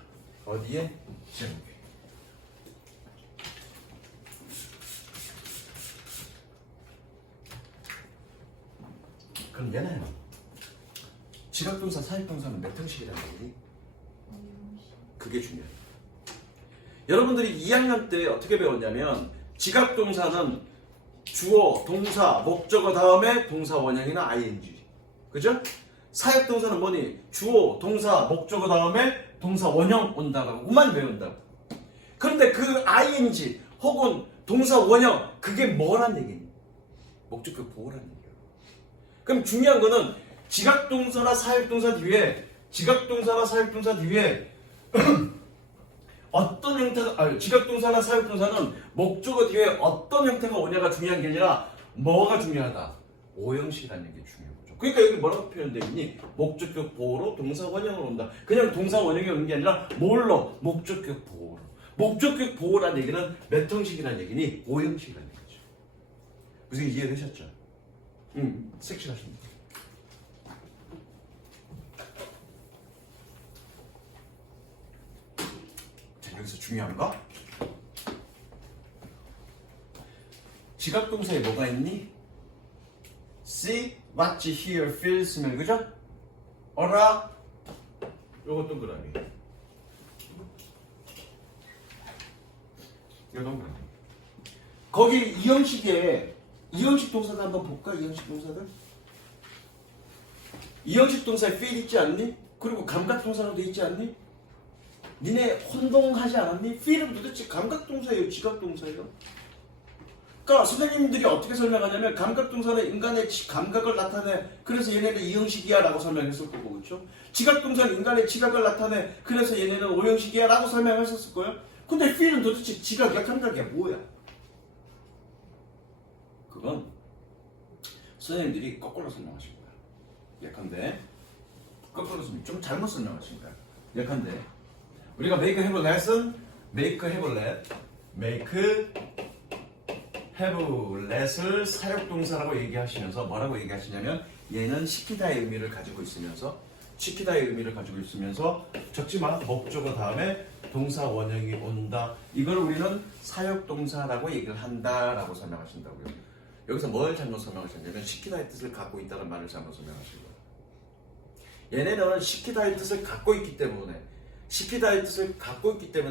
어디에? 제목에. 그럼 얘는 지각동사, 사역동사는 몇 형식이라는 얘기? 그게 중요해요. 여러분들이 2학년 때 어떻게 배웠냐면 지각동사는 주어, 동사, 목적어 다음에 동사 원형이나 ing. 그죠? 사역동사는 뭐니? 주어, 동사, 목적어 다음에 동사 원형 온다고. 그만 배운다고. 그런데 그 ing 혹은 동사 원형 그게 뭐란 얘기니? 목적격 보호란 얘기예요. 그럼 중요한 거는 지각동사나 사역동사 뒤에 어떤 형태가 지각동사나 사역동사는 목적어 뒤에 어떤 형태가 오냐가 중요한 게 아니라 뭐가 중요하다? 오형식이라는 게 중요한 거죠. 그러니까 여기 뭐라고 표현되어 있니? 목적격 보호로 동사 원형으로 온다. 그냥 동사 원형이 오는 게 아니라 뭘로? 목적격 보호로. 목적격 보호란 얘기는 몇 형식이라는 얘기니? 오형식이라는 얘기죠. 무슨 이해되셨죠? 섹시하십니다. 자, 여기서 중요한 거. 지각동사에 뭐가 있니? see, watch, hear, feel, smell. 그죠? 어라? 요거 동그라미. 이거 동그라미. 거기 이형식 동사들 한번 볼까? 이형식 동사들? 이형식 동사에 feel 있지 않니? 그리고 감각 동사로도 있지 않니? 니네 혼동하지 않았니? feel은 도대체 감각 동사예요? 지각 동사예요? 그러니까 선생님들이 어떻게 설명하냐면 감각 동사는 인간의 감각을 나타내 그래서 얘네는 이형식이야 라고 설명했을 거고 그렇죠? 지각 동사는 인간의 지각을 나타내 그래서 얘네는 오형식이야 라고 설명했었을 거예요. 근데 feel은 도대체 지각이야 감각이야 뭐야? 그건 선생님들이 거꾸로 설명하신 거야. 예컨대 거꾸로 좀 잘못 설명하신 거야. 예컨대 우리가 make have lesson, make have let을 사역동사라고 얘기하시면서 뭐라고 얘기하시냐면 얘는 시키다의 의미를 가지고 있으면서 적지마 목적어 다음에 동사 원형이 온다. 이걸 우리는 사역동사라고 얘기를 한다라고 설명하신다고요. 여기서 뭘 잘못 설명하셨냐면 시키다의 뜻을 갖고 있다는 말을 잘못 설명하신 거예요. 얘네는 시키다의 뜻을 갖고 있기 때문에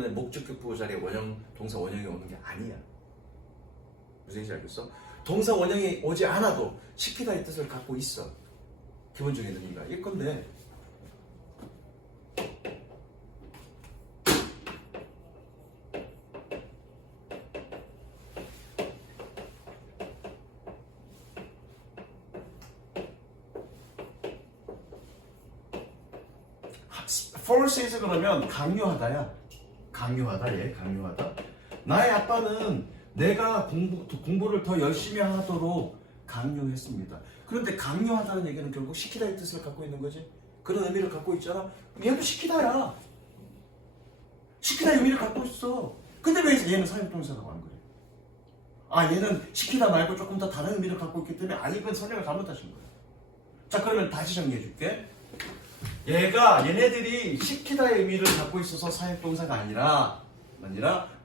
목적격 부호 자리에 원형 동사 원형이 오는 게 아니야. 무슨 얘기인지 알겠어? 동사 원형이 오지 않아도 시키다의 뜻을 갖고 있어. 기본적인 의미가 이건데 forces 그러면 강요하다야. 강요하다. 나의 아빠는 내가 공부를 더 열심히 하도록 강요했습니다. 그런데 강요하다는 얘기는 결국 시키다의 뜻을 갖고 있는 거지. 그런 의미를 갖고 있잖아. 얘도 시키다야. 시키다의 의미를 갖고 있어. 근데 왜 얘는 사역동사라고 안 그래? 얘는 시키다 말고 조금 더 다른 의미를 갖고 있기 때문에 이건 설명을 잘못하신 거야. 자, 그러면 다시 정리해 줄게. 얘네들이 시키다의 의미를 갖고 있어서 사역동사가 아니라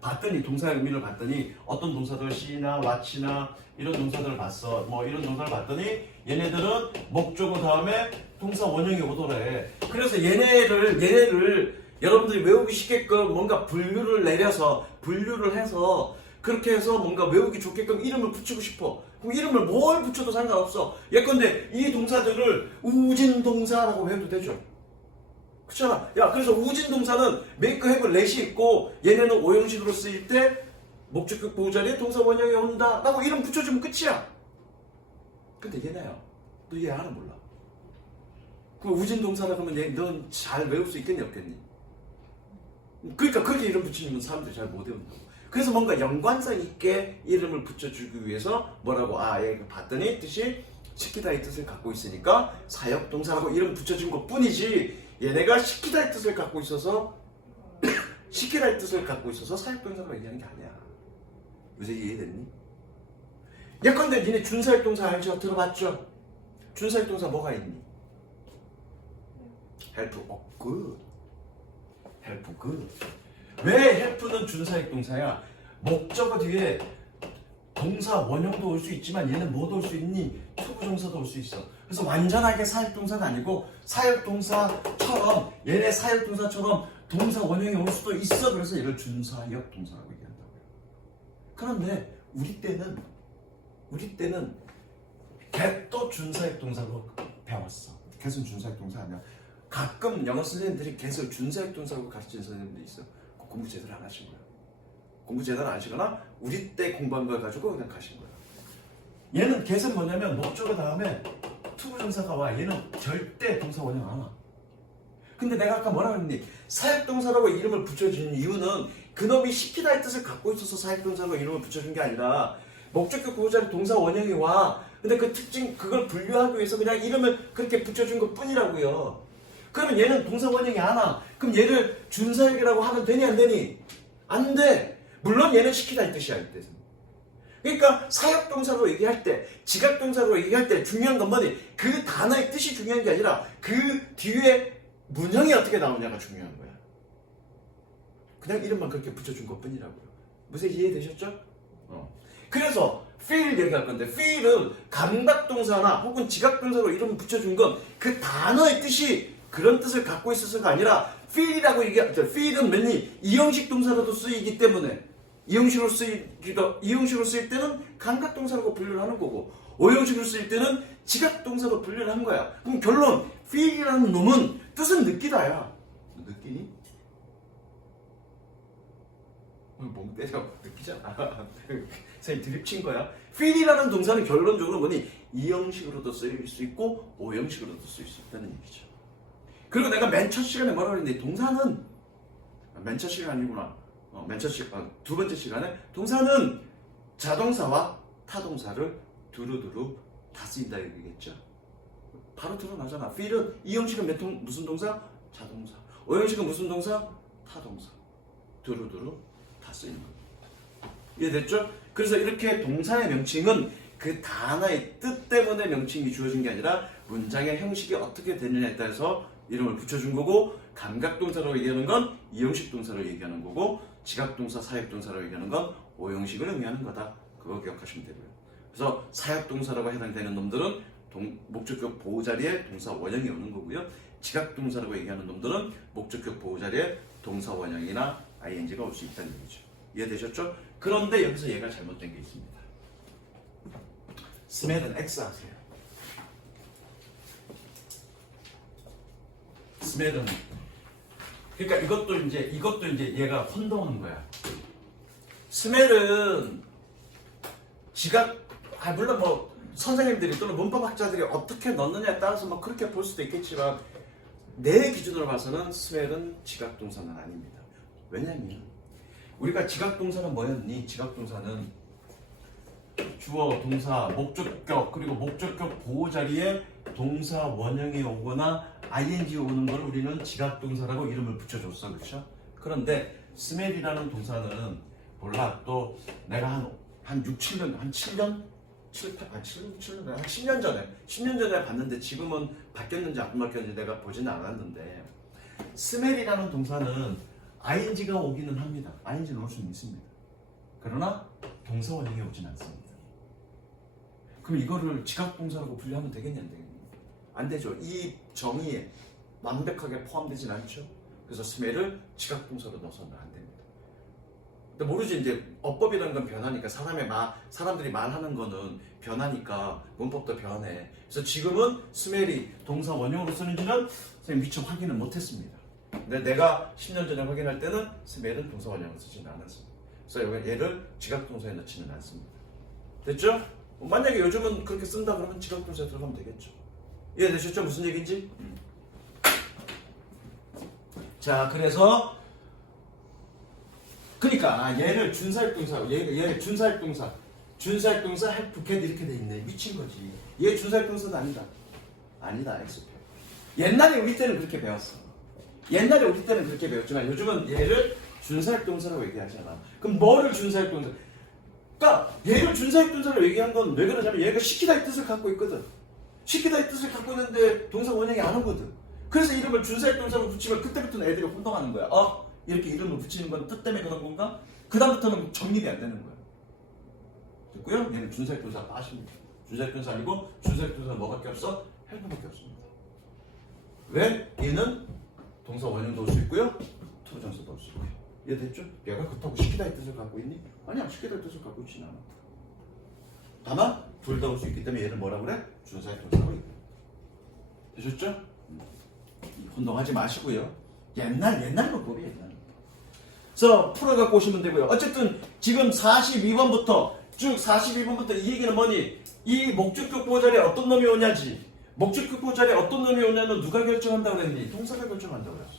봤더니 동사의 의미를 봤더니 어떤 동사들 C나 Watch나 이런 동사들을 봤어. 이런 동사를 봤더니 얘네들은 목적어 다음에 동사 원형이 오더래. 그래서 얘네를 여러분들이 외우기 쉽게끔 뭔가 분류를 해서 그렇게 해서 뭔가 외우기 좋게끔 이름을 붙이고 싶어. 그럼 이름을 뭘 붙여도 상관없어. 예컨대 이 동사들을 우진 동사라고 해도 되죠. 그렇잖아. 그래서 우진 동사는 make, have, let이 있고 얘네는 오형식으로 쓰일 때 목적격 보호 자리에 동사 원형이 온다 라고 이름 붙여주면 끝이야. 근데 얘네야, 너 얘 알아 몰라? 그 우진 동사라 그러면 넌 잘 외울 수 있겠니 없겠니? 그러니까 그렇게 이름 붙이는 사람들이 잘 못 외운다고. 그래서 뭔가 연관성 있게 이름을 붙여주기 위해서 뭐라고 얘가 봤더니 뜻이 시키다의 뜻을 갖고 있으니까 사역동사라고 이름 붙여준 것 뿐이지 얘네가 시키다의 뜻을 갖고 있어서 사역동사라고 얘기하는 게 아니야. 요새 이해됐니? 예컨대 니네 준사역동사 알죠? 들어봤죠? 준사역동사 뭐가 있니? help, good. 왜 help는 준사역동사야? 목적어 뒤에 동사 원형도 올 수 있지만 얘는 뭐도 올 수 있니? 투부정사도 올 수 있어. 그래서 완전하게 사역동사는 아니고 얘네 사역동사처럼 동사 원형이 올 수도 있어. 그래서 얘를 준사역 동사라고 얘기한다고요. 그런데 우리 때는 get도 준사역 동사로 배웠어. get은 준사역 동사 아니야. 가끔 영어 선생님들이 get을 준사역 동사로 가르치는 선생님들이 있어. 공부 제대로 안 하신 거야. 공부 제대로 안 하시거나 우리 때 공부한 걸 가지고 그냥 가신 거야. 얘는 get은 뭐냐면 목적어 다음에 투부정사가 와. 얘는 절대 동사 원형 안 와. 근데 내가 아까 뭐라 그랬니? 사역동사라고 이름을 붙여준 이유는 그놈이 시키다의 뜻을 갖고 있어서 사역동사라고 이름을 붙여준 게 아니라 목적격 보호자리 동사 원형이 와. 근데 그 특징 그걸 분류하기 위해서 그냥 이름을 그렇게 붙여준 것 뿐이라고요. 그러면 얘는 동사 원형이 안 와. 그럼 얘를 준사역이라고 하면 되니 안 되니? 안 돼. 물론 얘는 시키다의 뜻이야 이때는. 그러니까 사역동사로 얘기할 때, 지각동사로 얘기할 때 중요한 건 뭐니? 그 단어의 뜻이 중요한 게 아니라 그 뒤에 문형이 어떻게 나오냐가 중요한 거야. 그냥 이름만 그렇게 붙여준 것 뿐이라고요. 무슨 이해되셨죠? 그래서 feel 얘기할 건데 feel은 감각동사나 혹은 지각동사로 이름을 붙여준 건 그 단어의 뜻이 그런 뜻을 갖고 있어서가 아니라 feel이라고 얘기할 때 feel은 맨니 이형식 동사로도 쓰이기 때문에 이형식으로 쓰일 때는 감각동사라고 분류를 하는 거고 오형식으로 쓰일 때는 지각동사로 분류를 한 거야. 그럼 결론 feel이라는 놈은 뜻은 느끼다야. 느끼니? 멍 때려. 느끼잖아. 선생님 드립 친 거야. feel이라는 동사는 결론적으로 뭐니? 이형식으로도 쓰일 수 있고 오형식으로도 쓰일 수 있다는 얘기죠. 그리고 내가 맨 첫 시간에 뭐라고 했는데 동사는 맨 첫 시간 아니구나. 두 번째 시간에 동사는 자동사와 타동사를 두루두루 다 쓰인다 얘기겠죠. 바로 드러나잖아. feel은 이형식은 무슨 동사? 자동사. 오형식은 무슨 동사? 타동사. 두루두루 다 쓰이는 거예요. 이해됐죠? 그래서 이렇게 동사의 명칭은 그 단어의 뜻 때문에 명칭이 주어진 게 아니라 문장의 형식이 어떻게 되느냐에 따라서 이름을 붙여준 거고 감각동사로 얘기하는 건 이형식 동사로 얘기하는 거고 지각동사, 사역동사로 얘기하는 건 오형식을 의미하는 거다. 그거 기억하시면 되고요. 그래서 사역동사라고 해당되는 놈들은 목적격 보호자리에 동사 원형이 오는 거고요. 지각동사라고 얘기하는 놈들은 목적격 보호자리에 동사 원형이나 ing가 올 수 있다는 얘기죠. 이해되셨죠? 그런데 여기서 얘가 잘못된 게 있습니다. smell은 X 하세요. smell은 그러니까 이것도 이제 얘가 혼동한 거야. smell은 지각 물론 뭐 선생님들이 또는 문법학자들이 어떻게 넣느냐에 따라서 뭐 그렇게 볼 수도 있겠지만 내 기준으로 봐서는 smell은 지각동사는 아닙니다. 왜냐면 우리가 지각동사는 뭐였니? 지각동사는 주어, 동사, 목적격 그리고 목적격 보호자리에 동사 원형이 오거나 ing 오는 걸 우리는 지각동사라고 이름을 붙여줬어. 그렇죠? 그런데 smell이라는 동사는 몰라 또 내가 한 6, 7년, 한 7년? 7년, 한 10년 전에 봤는데 지금은 바뀌었는지 안 바뀌었는지 내가 보지는 않았는데 smell이라는 동사는 ing가 오기는 합니다. ing는 올 수는 있습니다. 그러나 동사 원형이 오진 않습니다. 그럼 이거를 지각동사라고 분류하면 되겠냐 안 되겠냐? 안 되죠. 이 정의에 완벽하게 포함되진 않죠. 그래서 smell을 지각동사로 넣어서는 안 됩니다. 근데 모르지 이제 어법이라는 건 변하니까 사람들이 말하는 거는 변하니까 문법도 변해. 그래서 지금은 smell이 동사 원형으로 쓰는지는 선생님 미처 확인을 못했습니다. 근데 내가 10년 전에 확인할 때는 smell은 동사 원형으로 쓰지는 않았습니다. 그래서 얘를 지각동사에 넣지는 않습니다. 됐죠? 만약에 요즘은 그렇게 쓴다 그러면 지각동사에 들어가면 되겠죠. 이해되셨죠? 무슨 얘기인지? 자, 그래서 그러니까 얘를 준사역동사, 얘를 준사역동사 have, get 이렇게 돼 있네. 미친 거지. 얘 준사역동사는 아니다. 아니다, X표. 옛날에 우리 때는 그렇게 배웠어. 옛날에 우리 때는 그렇게 배웠지만 요즘은 얘를 준사역동사라고 얘기하잖아. 그럼 뭐를 준사역동사? 그러니까 얘를 준사역동사로 얘기한 건 왜 그러냐면 얘가 시키다의 뜻을 갖고 있거든. 시키다의 뜻을 갖고 있는데 동사 원형이 안 오거든. 그래서 이름을 준사역동사로 붙이면 그때부터는 애들이 혼동하는 거야. 이렇게 이름을 붙이는 건 뜻 때문에 그런 건가? 그 다음부터는 정립이 안 되는 거야. 됐고요? 얘는 준사역동사 빠십니다. 준사역동사 아니고 준사역동사는 뭐밖에 없어? help밖에 없습니다. 왜? 얘는 동사 원형도 올 수 있고요. 이해됐죠? 얘가 그렇다고 시키다의 뜻을 갖고 있니? 아니야, 시키다의 뜻을 갖고 있지는 않아. 다만 둘 다 올 수 있기 때문에 얘를 뭐라 그래? 준사의 동사로 있다. 되셨죠? 혼동하지 마시고요. 옛날 문법이 옛날. 그래서 풀어갖고 오시면 되고요. 어쨌든 지금 42번부터 쭉 42번부터 이 얘기는 뭐니? 이 목적격 보호 자리에 어떤 놈이 오냐지. 목적격 보호 자리에 어떤 놈이 오냐는 누가 결정한다고 그랬니? 동사가 결정한다고 그랬어.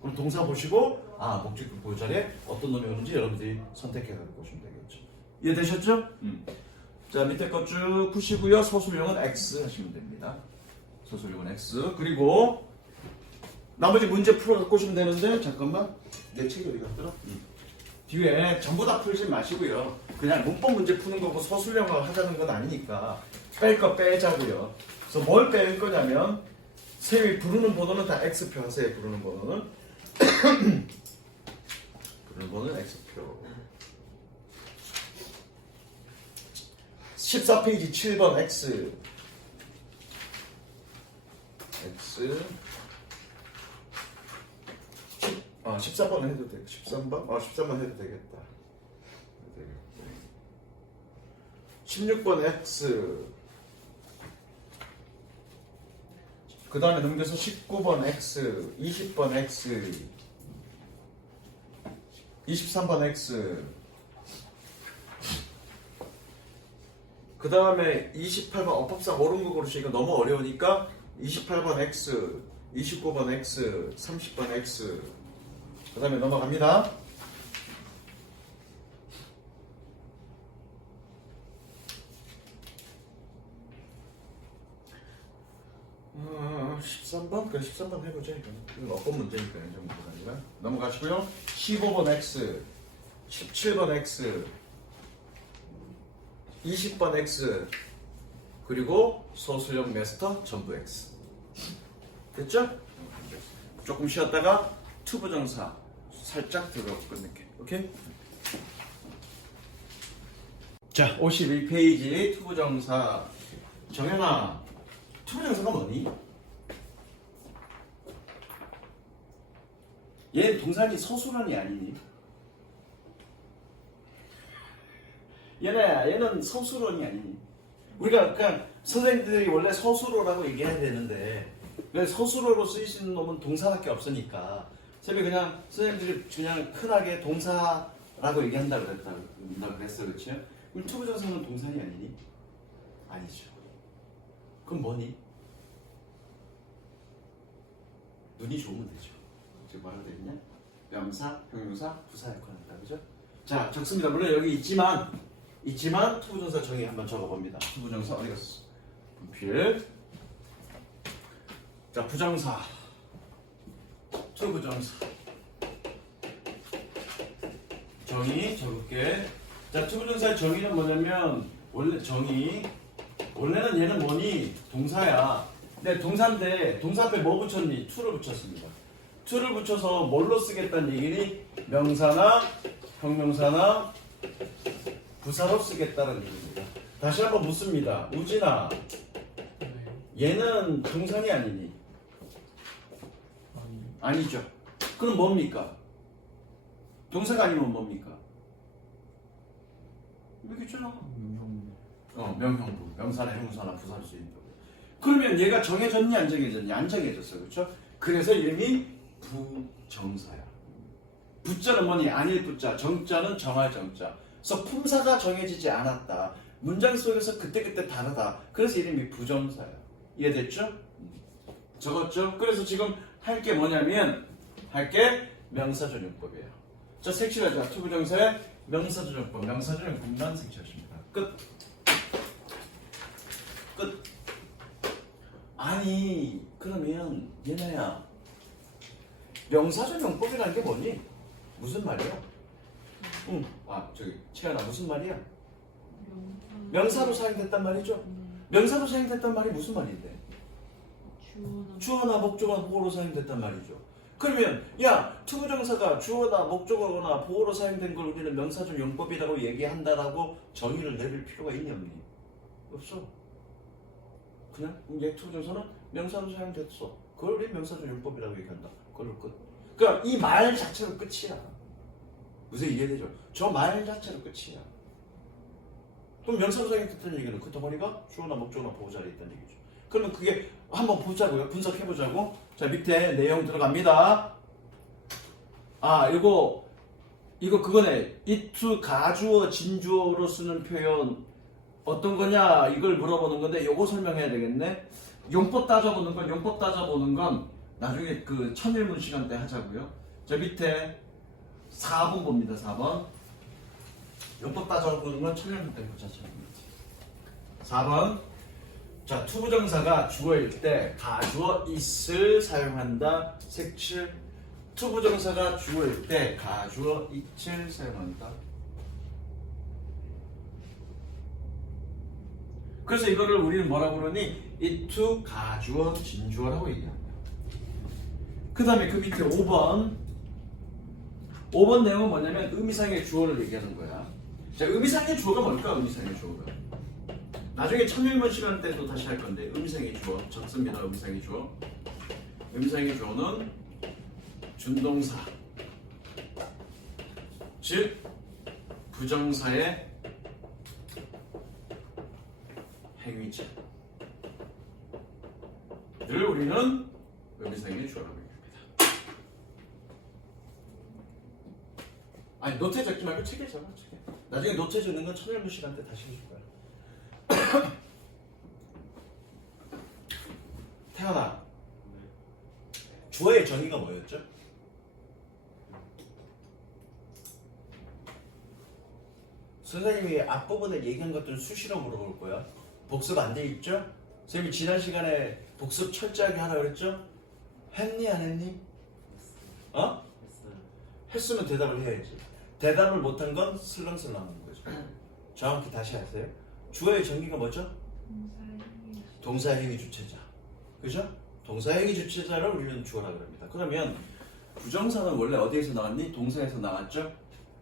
그럼 동사 보시고 목적격 보호 자리에 어떤 놈이 오는지 여러분들이 선택해갖고 오시면 되겠죠. 이해되셨죠? 자, 밑에 것 쭉 푸시고요. 서술형은 X 하시면 됩니다. 서술형은 X. 그리고 나머지 문제 풀어갖고 오시면 되는데 잠깐만. 내 책이 어디 갔더라? 뒤에 전부 다 풀지 마시고요. 그냥 문법 문제 푸는 거고 서술형을 하자는 건 아니니까 뺄 거 빼자고요. 그래서 뭘 뺄 거냐면 쌤이 부르는 번호는 다 X표 하세요. 부르는 번호는 부르는 번호는 X표. 14페이지 7번 X 13번 해도 돼. 13번? 13번 해도 되겠다. 16번 X 그 다음에 넘겨서 19번 X 20번 X 23번 X 그 다음에 28번 어법상 옳은 고르시니까 너무 어려우니까 28번 X 29번 X 30번 X 그 다음에 넘어갑니다. 13번? 그래 13번 해보자. 이건 어법 문제니까요. 전부가 아니라 넘어가시고요. 15번 X 17번 X 20번 X 그리고 서술형 마스터 전부 X 됐죠? 조금 쉬었다가 투부정사 살짝 들어가고 끝낼게. 오케이? 자 51페이지 투부정사. 정현아 투부정사가 뭐니? 얘 동사니 서술형이 아니니? 얘는 서술형이 아니니? 우리가 그냥 선생님들이 원래 서술어라고 얘기해야 되는데 왜 서술어로 쓰이시는 놈은 동사밖에 없으니까 쌤이 그냥 선생님들이 그냥 흔하게 동사라고 얘기한다고 그랬어. 그렇지? 그럼 투부정사는 동사니 아니니? 아니죠. 그럼 뭐니? 눈이 좋으면 되죠. 지금 뭐라고 되겠냐? 명사, 형용사, 부사 역할을 한다. 그죠? 자, 적습니다. 물론 여기 있지만 투부정사 정의 한번 적어봅니다. 투부정사 어디 갔어? 분필. 자, 부정사. 투부정사. 정의 적을게. 자, 투부정사의 정의는 뭐냐면 원래는 얘는 뭐니? 동사야. 근데 동사인데 동사 앞에 뭐 붙였니? to를 붙였습니다. to를 붙여서 뭘로 쓰겠다는 얘기니? 명사나 형용사나 부사로 쓰겠다는 얘기입니다. 다시 한번 묻습니다. 우진아, 얘는 동사니 아니니? 아니죠. 그럼 뭡니까? 동사가 아니면 뭡니까? 여기 있잖아. 명형부. 명사나 형용사나 부사로 쓰인다고. 그러면 얘가 정해졌니 안 정해졌니? 안 정해졌어. 그렇죠? 그래서 이름이 부정사야. 부자는 뭐니? 아닐 부자. 정자는 정할 정자. 그래서 품사가 정해지지 않았다. 문장 속에서 그때그때 다르다. 그래서 이름이 부정사야. 이해됐죠? 적었죠? 그래서 지금 할 게 뭐냐면 명사전용법이에요. 자, 색칠하자. 투부정사의 명사전용법. 명사전용법만 색칠하십니다. 끝. 아니 그러면 얘네야 명사전용법이라는 게 뭐니? 무슨 말이야? 저기 채연아 무슨 말이야? 명사로 사용됐단 말이죠? 명사로 사용됐단 말이 무슨 말인데? 주어나 목적어나 보어로 사용됐단 말이죠. 그러면 투부정사가 주어나 목적어나 보어로 사용된 걸 우리는 명사전용법이라고 얘기한다라고 정의를 내릴 필요가 있니 없니? 없어. 그냥 얘 투부정사는 명사로 사용됐어. 그걸 우리 명사전용법이라고 얘기한다. 그걸로 끝. 그러니까 이 말 자체가 끝이야. 무슨 이해되죠? 저 말 자체로 끝이야. 그럼 명사부사에 뜻하는 얘기는 그 덩어리가 주어나 목적어나 보호자리에 있다는 얘기죠. 그러면 그게 한번 보자고요. 분석해보자고. 자, 밑에 내용 들어갑니다. 아, 이거 그거네. 이투 가주어 진주어로 쓰는 표현 어떤 거냐 이걸 물어보는 건데 요거 설명해야 되겠네. 용법 따져보는 건 나중에 그 천일문 시간 때 하자고요. 자, 밑에 4번 봅니다. 4번. 용법 따져보는 건 천일문 때 보자. 4번. 자, 투부정사가 주어일 때 가주어 is을 사용한다. 색칠. 투부정사가 주어일 때 가주어 it을 사용한다. 그래서 이거를 우리는 뭐라고 그러니? it 가주어 진주어라고 얘기합니다. 그 다음에 그 밑에 5번. 5번 내용은 뭐냐면 의미상의 주어를 얘기하는 거야. 자, 의미상의 주어가 뭘까? 의미상의 주어가. 나중에 천일문 시간 때도 다시 할 건데 의미상의 주어 적습니다. 의미상의 주어. 의미상의 주어는 준동사, 즉 부정사의 행위자를 우리는 의미상의 주어라고 얘기합니다. 아니 노트에 적지 말고 책에 적어. 책에. 나중에 노트에 적는 건 천일문 시간 때 다시 해줄 거야. 태연아, 주어의 정의가 뭐였죠? 선생님이 앞부분에 얘기한 것들을 수시로 물어볼 거야. 복습 안 돼 있죠? 선생님이 지난 시간에 복습 철저하게 하라 그랬죠? 했니 안 했니? 어? 했으면 대답을 해야지. 대답을 못한 건 슬렁슬렁한 거죠. 정확히 다시 하세요. 주어의 정의가 뭐죠? 동사의 행위 주체자. 그죠? 동사의 행위 주체자를 우리는 주어라 그럽니다. 그러면 부정사는 원래 어디에서 나왔니? 동사에서 나왔죠?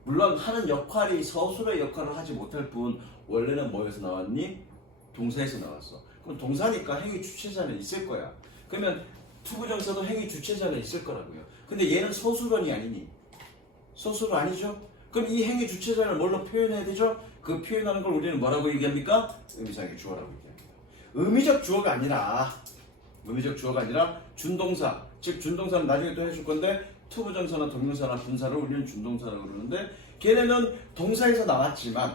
물론 하는 역할이 서술의 역할을 하지 못할 뿐 원래는 뭐에서 나왔니? 동사에서 나왔어. 그럼 동사니까 행위 주체자는 있을 거야. 그러면 투부정사도 행위 주체자는 있을 거라고요. 근데 얘는 서술원이 아니니? 서술은 아니죠? 그럼 이 행위 주체자를 뭘로 표현해야 되죠? 그 표현하는 걸 우리는 뭐라고 얘기합니까? 의미상의 주어라고 얘기합니다. 의미적 주어가 아니라 준동사. 즉 준동사는 나중에 또 해줄 건데 투부정사나 동명사나 분사를 우리는 준동사라고 그러는데 걔네는 동사에서 나왔지만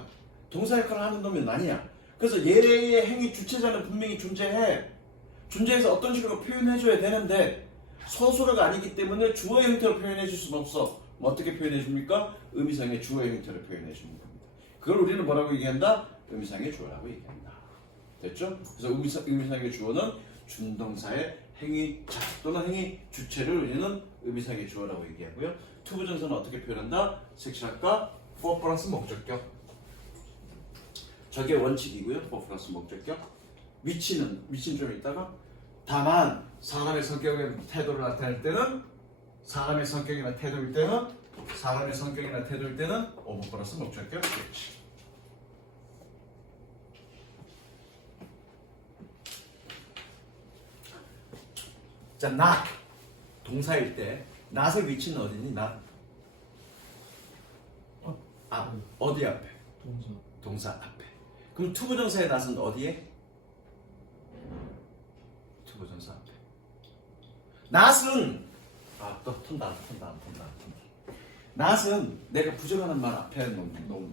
동사 역할을 하는 놈은 아니야. 그래서 얘의 행위 주체자는 분명히 존재해. 존재해서 어떤 식으로 표현해줘야 되는데 서술어가 아니기 때문에 주어의 형태로 표현해줄 수는 없어. 뭐 어떻게 표현해줍니까? 의미상의 주어의 형태로 표현해주는 겁니다. 그걸 우리는 뭐라고 얘기한다? 의미상의 주어라고 얘기한다. 됐죠? 그래서 의미상의 주어는 준동사의 행위자 또는 행위 주체를 우리는 의미상의 주어라고 얘기하고요. 투부정사는 어떻게 표현한다? 색칠할까? for 플러스 목적격. 저게 원칙이고요. for 플러스 목적격. 위치는 좀 있다가 다만 사람의 성격의 태도를 나타낼 때는 사람의 성격이나 태도일 때는 over 플러스 목적격 위치. 자, not 동사일 때 not의 위치는 어디니? not 어디 앞에? 동사 앞에. 그럼 투부정사의 not은 어디에? 투부정사 앞에. not은 또 턴다. not은 내가 부정하는 말 앞에 놓으면 되는 거야.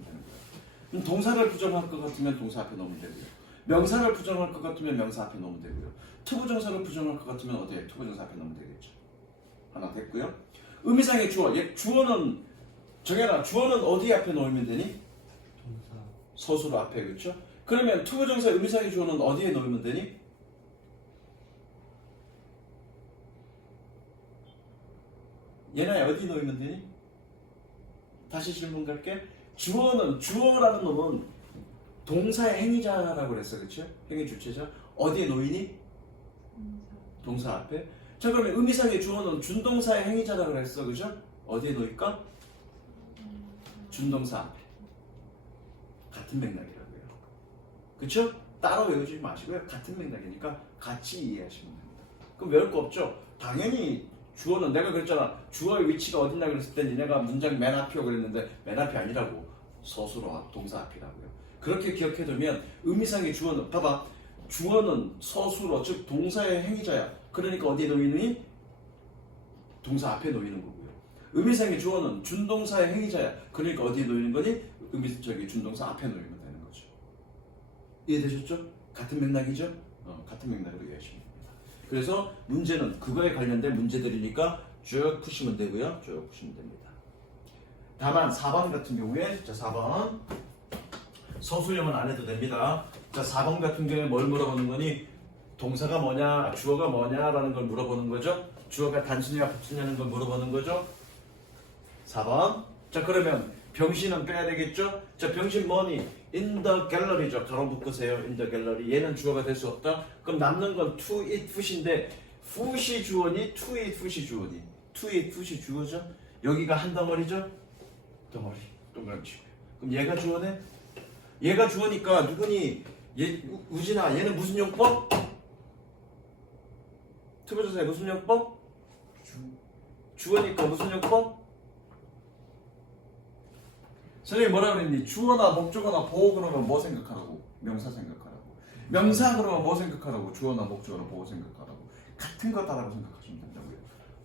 그럼 동사를 부정할 것 같으면 동사 앞에 놓으면 되고요. 명사를 부정할 것 같으면 명사 앞에 놓으면 되고요. 투부정사를 부정할 것 같으면 어디에? 투부정사 앞에 놓으면 되겠죠. 하나 됐고요. 의미상의 주어. 주어는 정해라. 주어는 어디 앞에 놓으면 되니? 동사. 서술 앞에. 그렇죠? 그러면 투부정사 의미상의 주어는 어디에 놓으면 되니? 얘네 어디 놓으면 되니? 다시 질문 갈게. 주어라는 놈은 동사의 행위자라고 그랬어. 그렇죠? 행위 주체자. 어디에 놓이니? 동사 앞에. 자, 그러면 의미상의 주어는 준동사의 행위자라고 그랬어. 그죠? 어디에 놓일까? 준동사 앞에. 같은 맥락이라고요. 그쵸? 따로 외우지 마시고요. 같은 맥락이니까 같이 이해하시면 됩니다. 그럼 외울 거 없죠? 당연히 주어는 내가 그랬잖아. 주어의 위치가 어딨나 그랬을 때 니네가 문장 맨 앞이라고 그랬는데 맨 앞이 아니라고. 서술어 동사 앞이라고요. 그렇게 기억해두면 의미상의 주어는 봐봐. 주어는 서술어 즉 동사의 행위자야. 그러니까 어디에 놓이니? 동사 앞에 놓이는 거고요. 의미상의 주어는 준동사의 행위자야. 그러니까 어디에 놓이는 거니? 준동사 앞에 놓이면 되는 거죠. 이해되셨죠? 같은 맥락이죠? 같은 맥락으로 이해하시면 됩니다. 그래서 문제는 그거에 관련된 문제들이니까 쭉 푸시면 되고요. 쭉 푸시면 됩니다. 다만 4번 같은 경우에 자 4번 서술형은 안 해도 됩니다. 자 4번 같은 경우에 뭘 물어보는 거니? 동사가 뭐냐, 주어가 뭐냐라는 걸 물어보는 거죠. 주어가 단순이냐 복수냐는 걸 물어보는 거죠. 4번. 자 그러면 병신은 빼야 되겠죠. 자 병신 뭐니? In the gallery죠. 가로 묶으세요. In the gallery. 얘는 주어가 될 수 없다. 그럼 남는 건 to it, foot인데 foot이 주어니? to it, foot이 주어니? to it, foot이 주어죠. 여기가 한 덩어리죠. 덩어리. 동그라미. 그럼 얘가 주어네? 얘가 주어니까 누구니? 얘 우진아 얘는 무슨 용법? 투부조사에 무슨 용법? 주어니까 무슨 용법? 선생님이 뭐라 그랬니? 주어나 목적어나 보호 그러면 뭐 생각하라고? 명사 생각하라고. 명사 그러면 뭐 생각하라고? 주어나 목적어나 보호 생각하라고. 같은 거다라고 생각하시면 된다고요.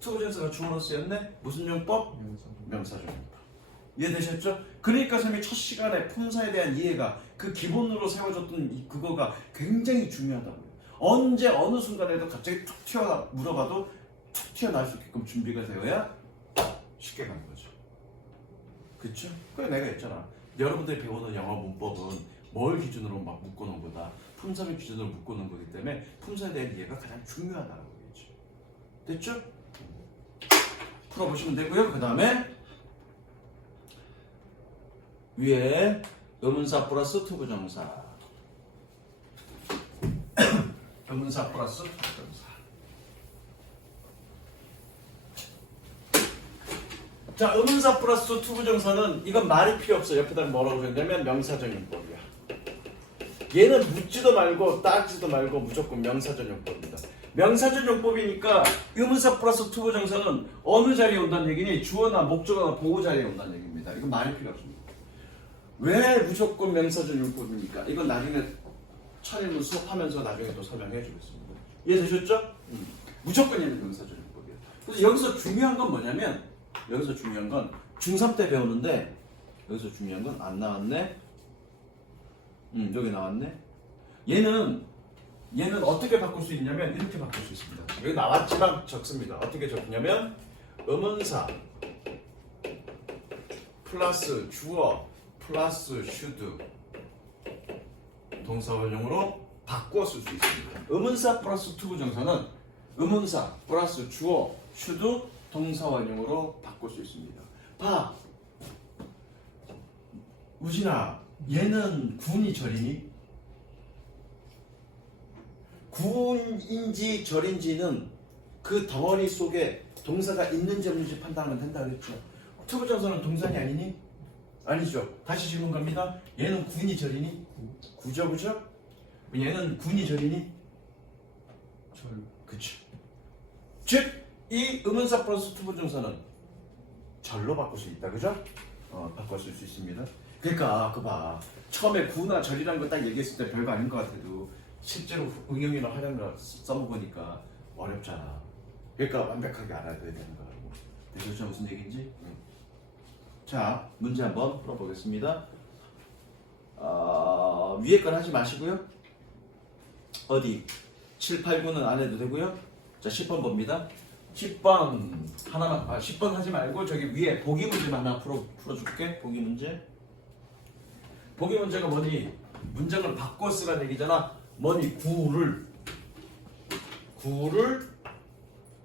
투부조사가 주어로 쓰였네? 무슨 용법? 명사적 용법. 이해되셨죠? 그러니까 선생님이 첫 시간에 품사에 대한 이해가 그 기본으로 세워졌던 그거가 굉장히 중요하다고요. 언제 어느 순간에도 갑자기 툭 튀어나 물어봐도 툭 튀어나올 수 있게끔 준비가 되어야 쉽게 가는 거죠. 그쵸? 그래 내가 했잖아. 여러분들이 배우는 영어 문법은 뭘 기준으로 막 묶어놓은 거다. 품사를 기준으로 묶어놓은 거기 때문에 품사에 대한 이해가 가장 중요하다고 얘기했죠. 됐죠? 풀어보시면 되고요. 그 다음에 위에 의문사 플러스 투부정사 의문사 플러스 투부정사. 자, 의문사 플러스 투부정사는 이건 말이 필요 없어. 옆에다 뭐라고 적냐면 명사전용법이야. 얘는 묻지도 말고 따지도 말고 무조건 명사전용법입니다. 명사전용법이니까 의문사 플러스 투부정사는 어느 자리에 온다는 얘기니? 주어나 목적어나 보호 자리에 온다는 얘기입니다. 이건 말이 필요 없습니다. 왜 무조건 명사전용법입니까? 이건 나중에 차례문 수업하면서 나중에 또 설명해 주겠습니다. 이해되셨죠? 무조건 얘는 명사전용법이에요. 그래서 여기서 중요한 건 뭐냐면 여기서 중요한 건 중3 때 배우는데 여기서 중요한 건 안 나왔네? 여기 나왔네? 얘는 어떻게 바꿀 수 있냐면 이렇게 바꿀 수 있습니다. 여기 나왔지만 적습니다. 어떻게 적냐면 의문사 플러스 주어 플러스 should 동사원형으로 바꿔 쓸 수 있습니다. 의문사 플러스 투부정사는 의문사 플러스 주어 should 동사원형으로 바꿀 수 있습니다. 봐, 우진아, 얘는 군이 절이니? 군인지 절인지는 그 덩어리 속에 동사가 있는지 없는지 판단하면 된다 그랬죠. 투부정사는 동산이 아니니? 아니죠. 다시 질문 갑니다. 얘는 군이 절이니? 구죠, 그죠? 얘는 군이 절이니? 절. 그쵸. 즉, 이 의문사 플러스 투부정사는 절로 바꿀 수 있다, 그죠? 바꿔 쓸 수 있습니다. 그러니까 그 봐, 처음에 구나 절이라는 거 딱 얘기했을 때 별거 아닌 것 같아도 실제로 응용이나 활용을 써보니까 어렵잖아. 그러니까 완벽하게 알아야 되는 거라고. 되셨죠? 무슨 얘기인지? 자, 문제 한번 풀어보겠습니다. 위에 건 하지 마시고요. 어디? 7, 8, 9는 안 해도 되고요. 자, 10번 봅니다. 10번 하나만 10번 하지 말고 저기 위에 보기 문제만 하나 풀어줄게. 보기 문제. 보기 문제가 뭐니? 문장을 바꿔 쓰라는 얘기잖아. 뭐니? 구를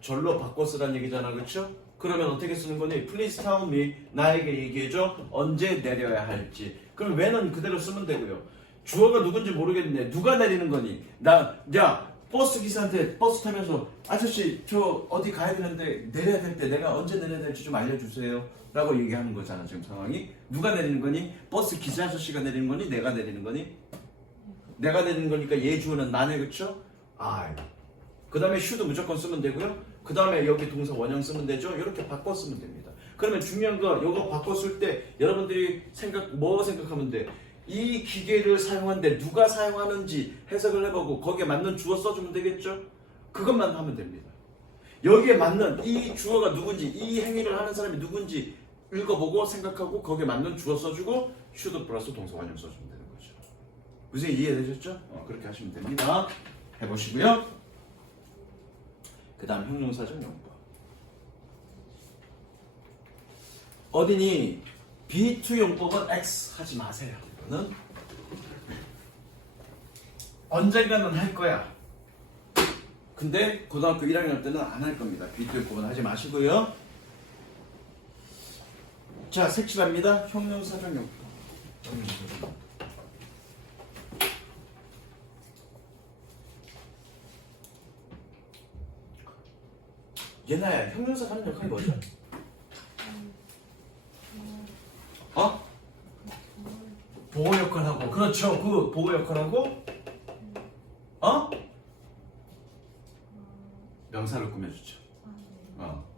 절로 바꿔 쓰라는 얘기잖아, 그렇죠? 그러면 어떻게 쓰는 거니? Please tell me, 나에게 얘기해줘. 언제 내려야 할지. 그럼 왜는 그대로 쓰면 되고요. 주어가 누군지 모르겠네. 누가 내리는 거니? 야, 버스 기사한테 버스 타면서 아저씨 저 어디 가야 되는데 내려야 될 때 내가 언제 내려야 될지 좀 알려주세요 라고 얘기하는 거잖아. 지금 상황이. 누가 내리는 거니? 버스 기사 아저씨가 내리는 거니? 내가 내리는 거니? 내가 내리는 거니까 얘 주어는 나네, 그쵸? 그 다음에 should 무조건 쓰면 되고요. 그 다음에 여기 동사 원형 쓰면 되죠. 이렇게 바꿔 쓰면 됩니다. 그러면 중요한 거 이거 바꿨을 때 여러분들이 뭐 생각하면 돼? 이 기계를 사용하는데 누가 사용하는지 해석을 해보고 거기에 맞는 주어 써주면 되겠죠? 그것만 하면 됩니다. 여기에 맞는 이 주어가 누군지 이 행위를 하는 사람이 누군지 읽어보고 생각하고 거기에 맞는 주어 써주고 should 플러스 동사 원형 써주면 되는 거죠. 무슨 이해되셨죠? 그렇게 하시면 됩니다. 해보시고요. 그 다음 형용사적 용법. 어디니 B2 용법은 X 하지 마세요. 이거는 언젠가는 할 거야. 근데 고등학교 1학년 때는 안 할 겁니다. B2 용법은 하지 마시고요. 자, 색칠합니다. 형용사적 용법. 얘나야, 형용사가 하는 역할이 뭐죠? 보호 역할하고, 그렇죠. 그 보호 역할하고, 명사를 꾸며주죠.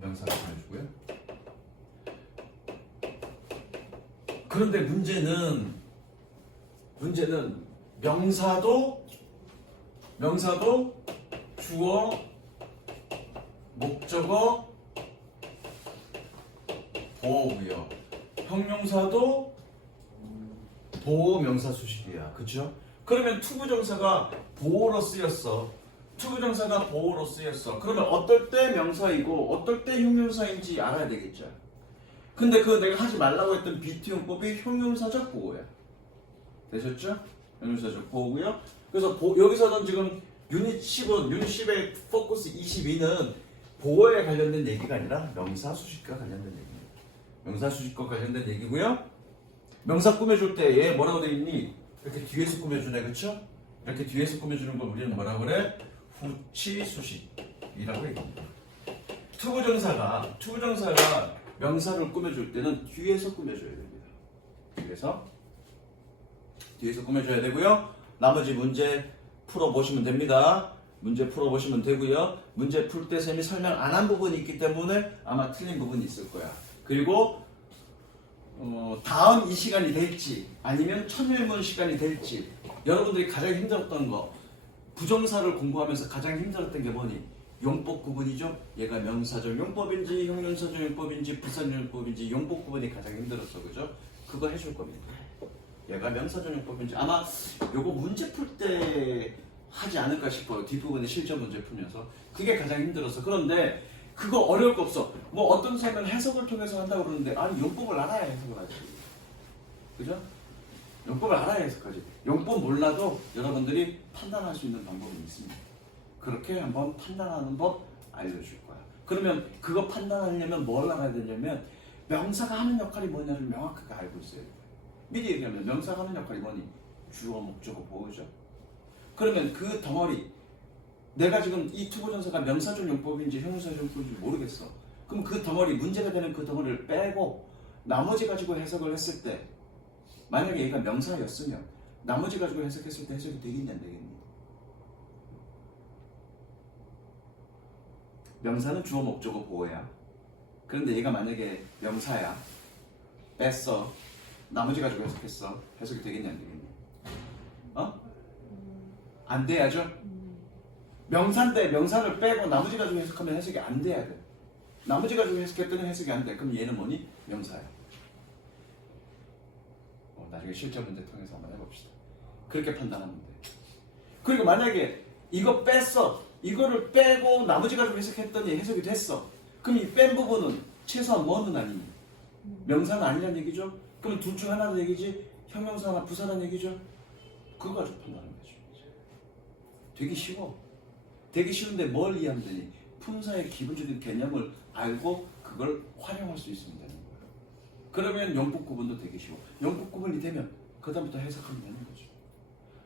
명사를 꾸며주고요. 그런데 문제는 명사도 주어, 목적어, 보어고요. 형용사도 보호 명사 수식이야. 그쵸? 그러면 투부정사가 보호로 쓰였어. 그러면 어떨 때 명사이고 어떨 때 형용사인지 알아야 되겠죠. 근데 그 내가 하지 말라고 했던 BT 용법이 형용사적 보호야. 되셨죠? 형용사적 보호고요. 그래서 여기서는 지금 유닛 10의 포커스 22는 보호에 관련된 얘기가 아니라 명사 수식과 관련된 얘기입니다. 명사 수식과 관련된 얘기고요. 명사 꾸며줄 때 얘 뭐라고 돼 있니? 이렇게 뒤에서 꾸며주네, 그쵸? 이렇게 뒤에서 꾸며주는 걸 우리는 뭐라고 그래? 후치 수식이라고 얘기합니다. 투부정사가 명사를 꾸며줄 때는 뒤에서 꾸며줘야 됩니다. 뒤에서 꾸며줘야 되고요. 나머지 문제 풀어보시면 됩니다. 문제 풀어보시면 되고요. 문제 풀 때 쌤이 설명 안 한 부분이 있기 때문에 아마 틀린 부분이 있을 거야. 그리고 다음 이 시간이 될지 아니면 천일문 시간이 될지 여러분들이 가장 힘들었던 거 부정사를 공부하면서 가장 힘들었던 게 뭐니? 용법 구분이죠. 얘가 명사적 용법인지 형용사적 용법인지 부사적 용법인지 용법 구분이 가장 힘들었어. 그죠? 그거 해줄 겁니다. 얘가 명사적 용법인지 아마 요거 문제 풀 때 하지 않을까 싶어요. 뒷부분에 실전 문제 풀면서 그게 가장 힘들었어. 그런데 그거 어려울 거 없어. 뭐 어떤 쌤은 해석을 통해서 한다고 그러는데 아니 용법을 알아야 해석을 하지. 그죠? 용법을 알아야 해석하지. 용법 몰라도 여러분들이 판단할 수 있는 방법이 있습니다. 그렇게 한번 판단하는 법 알려줄 거야. 그러면 그거 판단하려면 뭘 알아야 되냐면 명사가 하는 역할이 뭐냐를 명확하게 알고 있어야 돼. 미리 얘기하면 명사가 하는 역할이 뭐니? 주어, 목적어, 보호죠. 그러면 그 덩어리 내가 지금 이 투부정사가 명사적 용법인지 형용사적 용법인지 모르겠어. 그럼 그 덩어리 문제가 되는 그 덩어리를 빼고 나머지 가지고 해석을 했을 때 만약에 얘가 명사였으면 나머지 가지고 해석했을 때 해석이 되겠냐 안 되겠니? 명사는 주어, 목적어, 보호야. 그런데 얘가 만약에 명사야. 뺐어. 나머지 가지고 해석했어. 해석이 되겠냐 안 되겠니? 안 돼야죠? 명사인데 명사를 빼고 나머지 가지고 해석하면 해석이 안 돼야 돼. 나머지 가지고 해석했더니 해석이 안 돼. 그럼 얘는 뭐니? 명사야. 나중에 실전 문제 통해서 한번 해봅시다. 그렇게 판단하면 돼. 그리고 만약에 이거 뺐어. 이거를 빼고 나머지 가지고 해석했더니 해석이 됐어. 그럼 이 뺀 부분은 최소한 뭐는 아니니? 명사는 아니란 얘기죠? 그럼 둘 중 하나는 얘기지? 형용사나 부사란 얘기죠? 그거 가지고 판단하는 거죠. 되게 쉬워. 되게 쉬운데 뭘 이해하면 되니? 품사의 기본적인 개념을 알고 그걸 활용할 수 있으면 되는 거예요. 그러면 용법 구분도 되게 쉬워. 용법 구분이 되면 그 다음부터 해석하면 되는 거죠.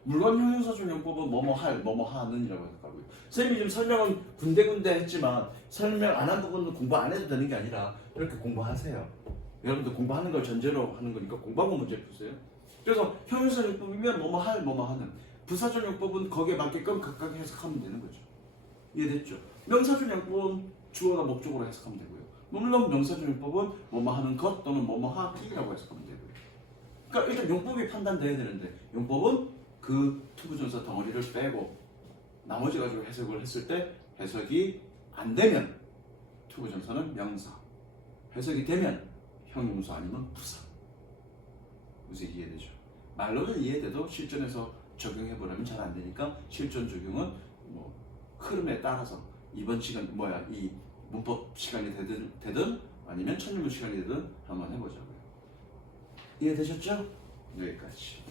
물론 형용사적 용법은 뭐뭐 할, 뭐뭐 하는이라고 해석하고요. 쌤이 지금 설명은 군데군데 했지만 설명 안 한 부분은 공부 안 해도 되는 게 아니라 이렇게 공부하세요. 여러분들 공부하는 걸 전제로 하는 거니까 공부하고 문제 푸세요. 그래서 형용사적 용법이면 뭐뭐 할, 뭐뭐 하는. 부사적 용법은 거기에 맞게끔 각각 해석하면 되는 거죠. 이해됐죠? 명사적 용법은 주어나 목적으로 해석하면 되고요. 물론 명사조용법은 뭐뭐 하는 것 또는 뭐뭐 하기라고 해석하면 되고요. 그러니까 일단 용법이 판단돼야 되는데 용법은 그 투부정사 덩어리를 빼고 나머지 가지고 해석을 했을 때 해석이 안 되면 투부정사는 명사, 해석이 되면 형용사 아니면 부사. 무슨 이해되죠? 말로는 이해돼도 실전에서 적용해보려면 잘 안 되니까 실전 적용은 뭐 흐름에 따라서 이번 시간 이 문법 시간이 되든 아니면 천일문 시간이 되든 한번 해보자고요. 이해되셨죠? 여기까지.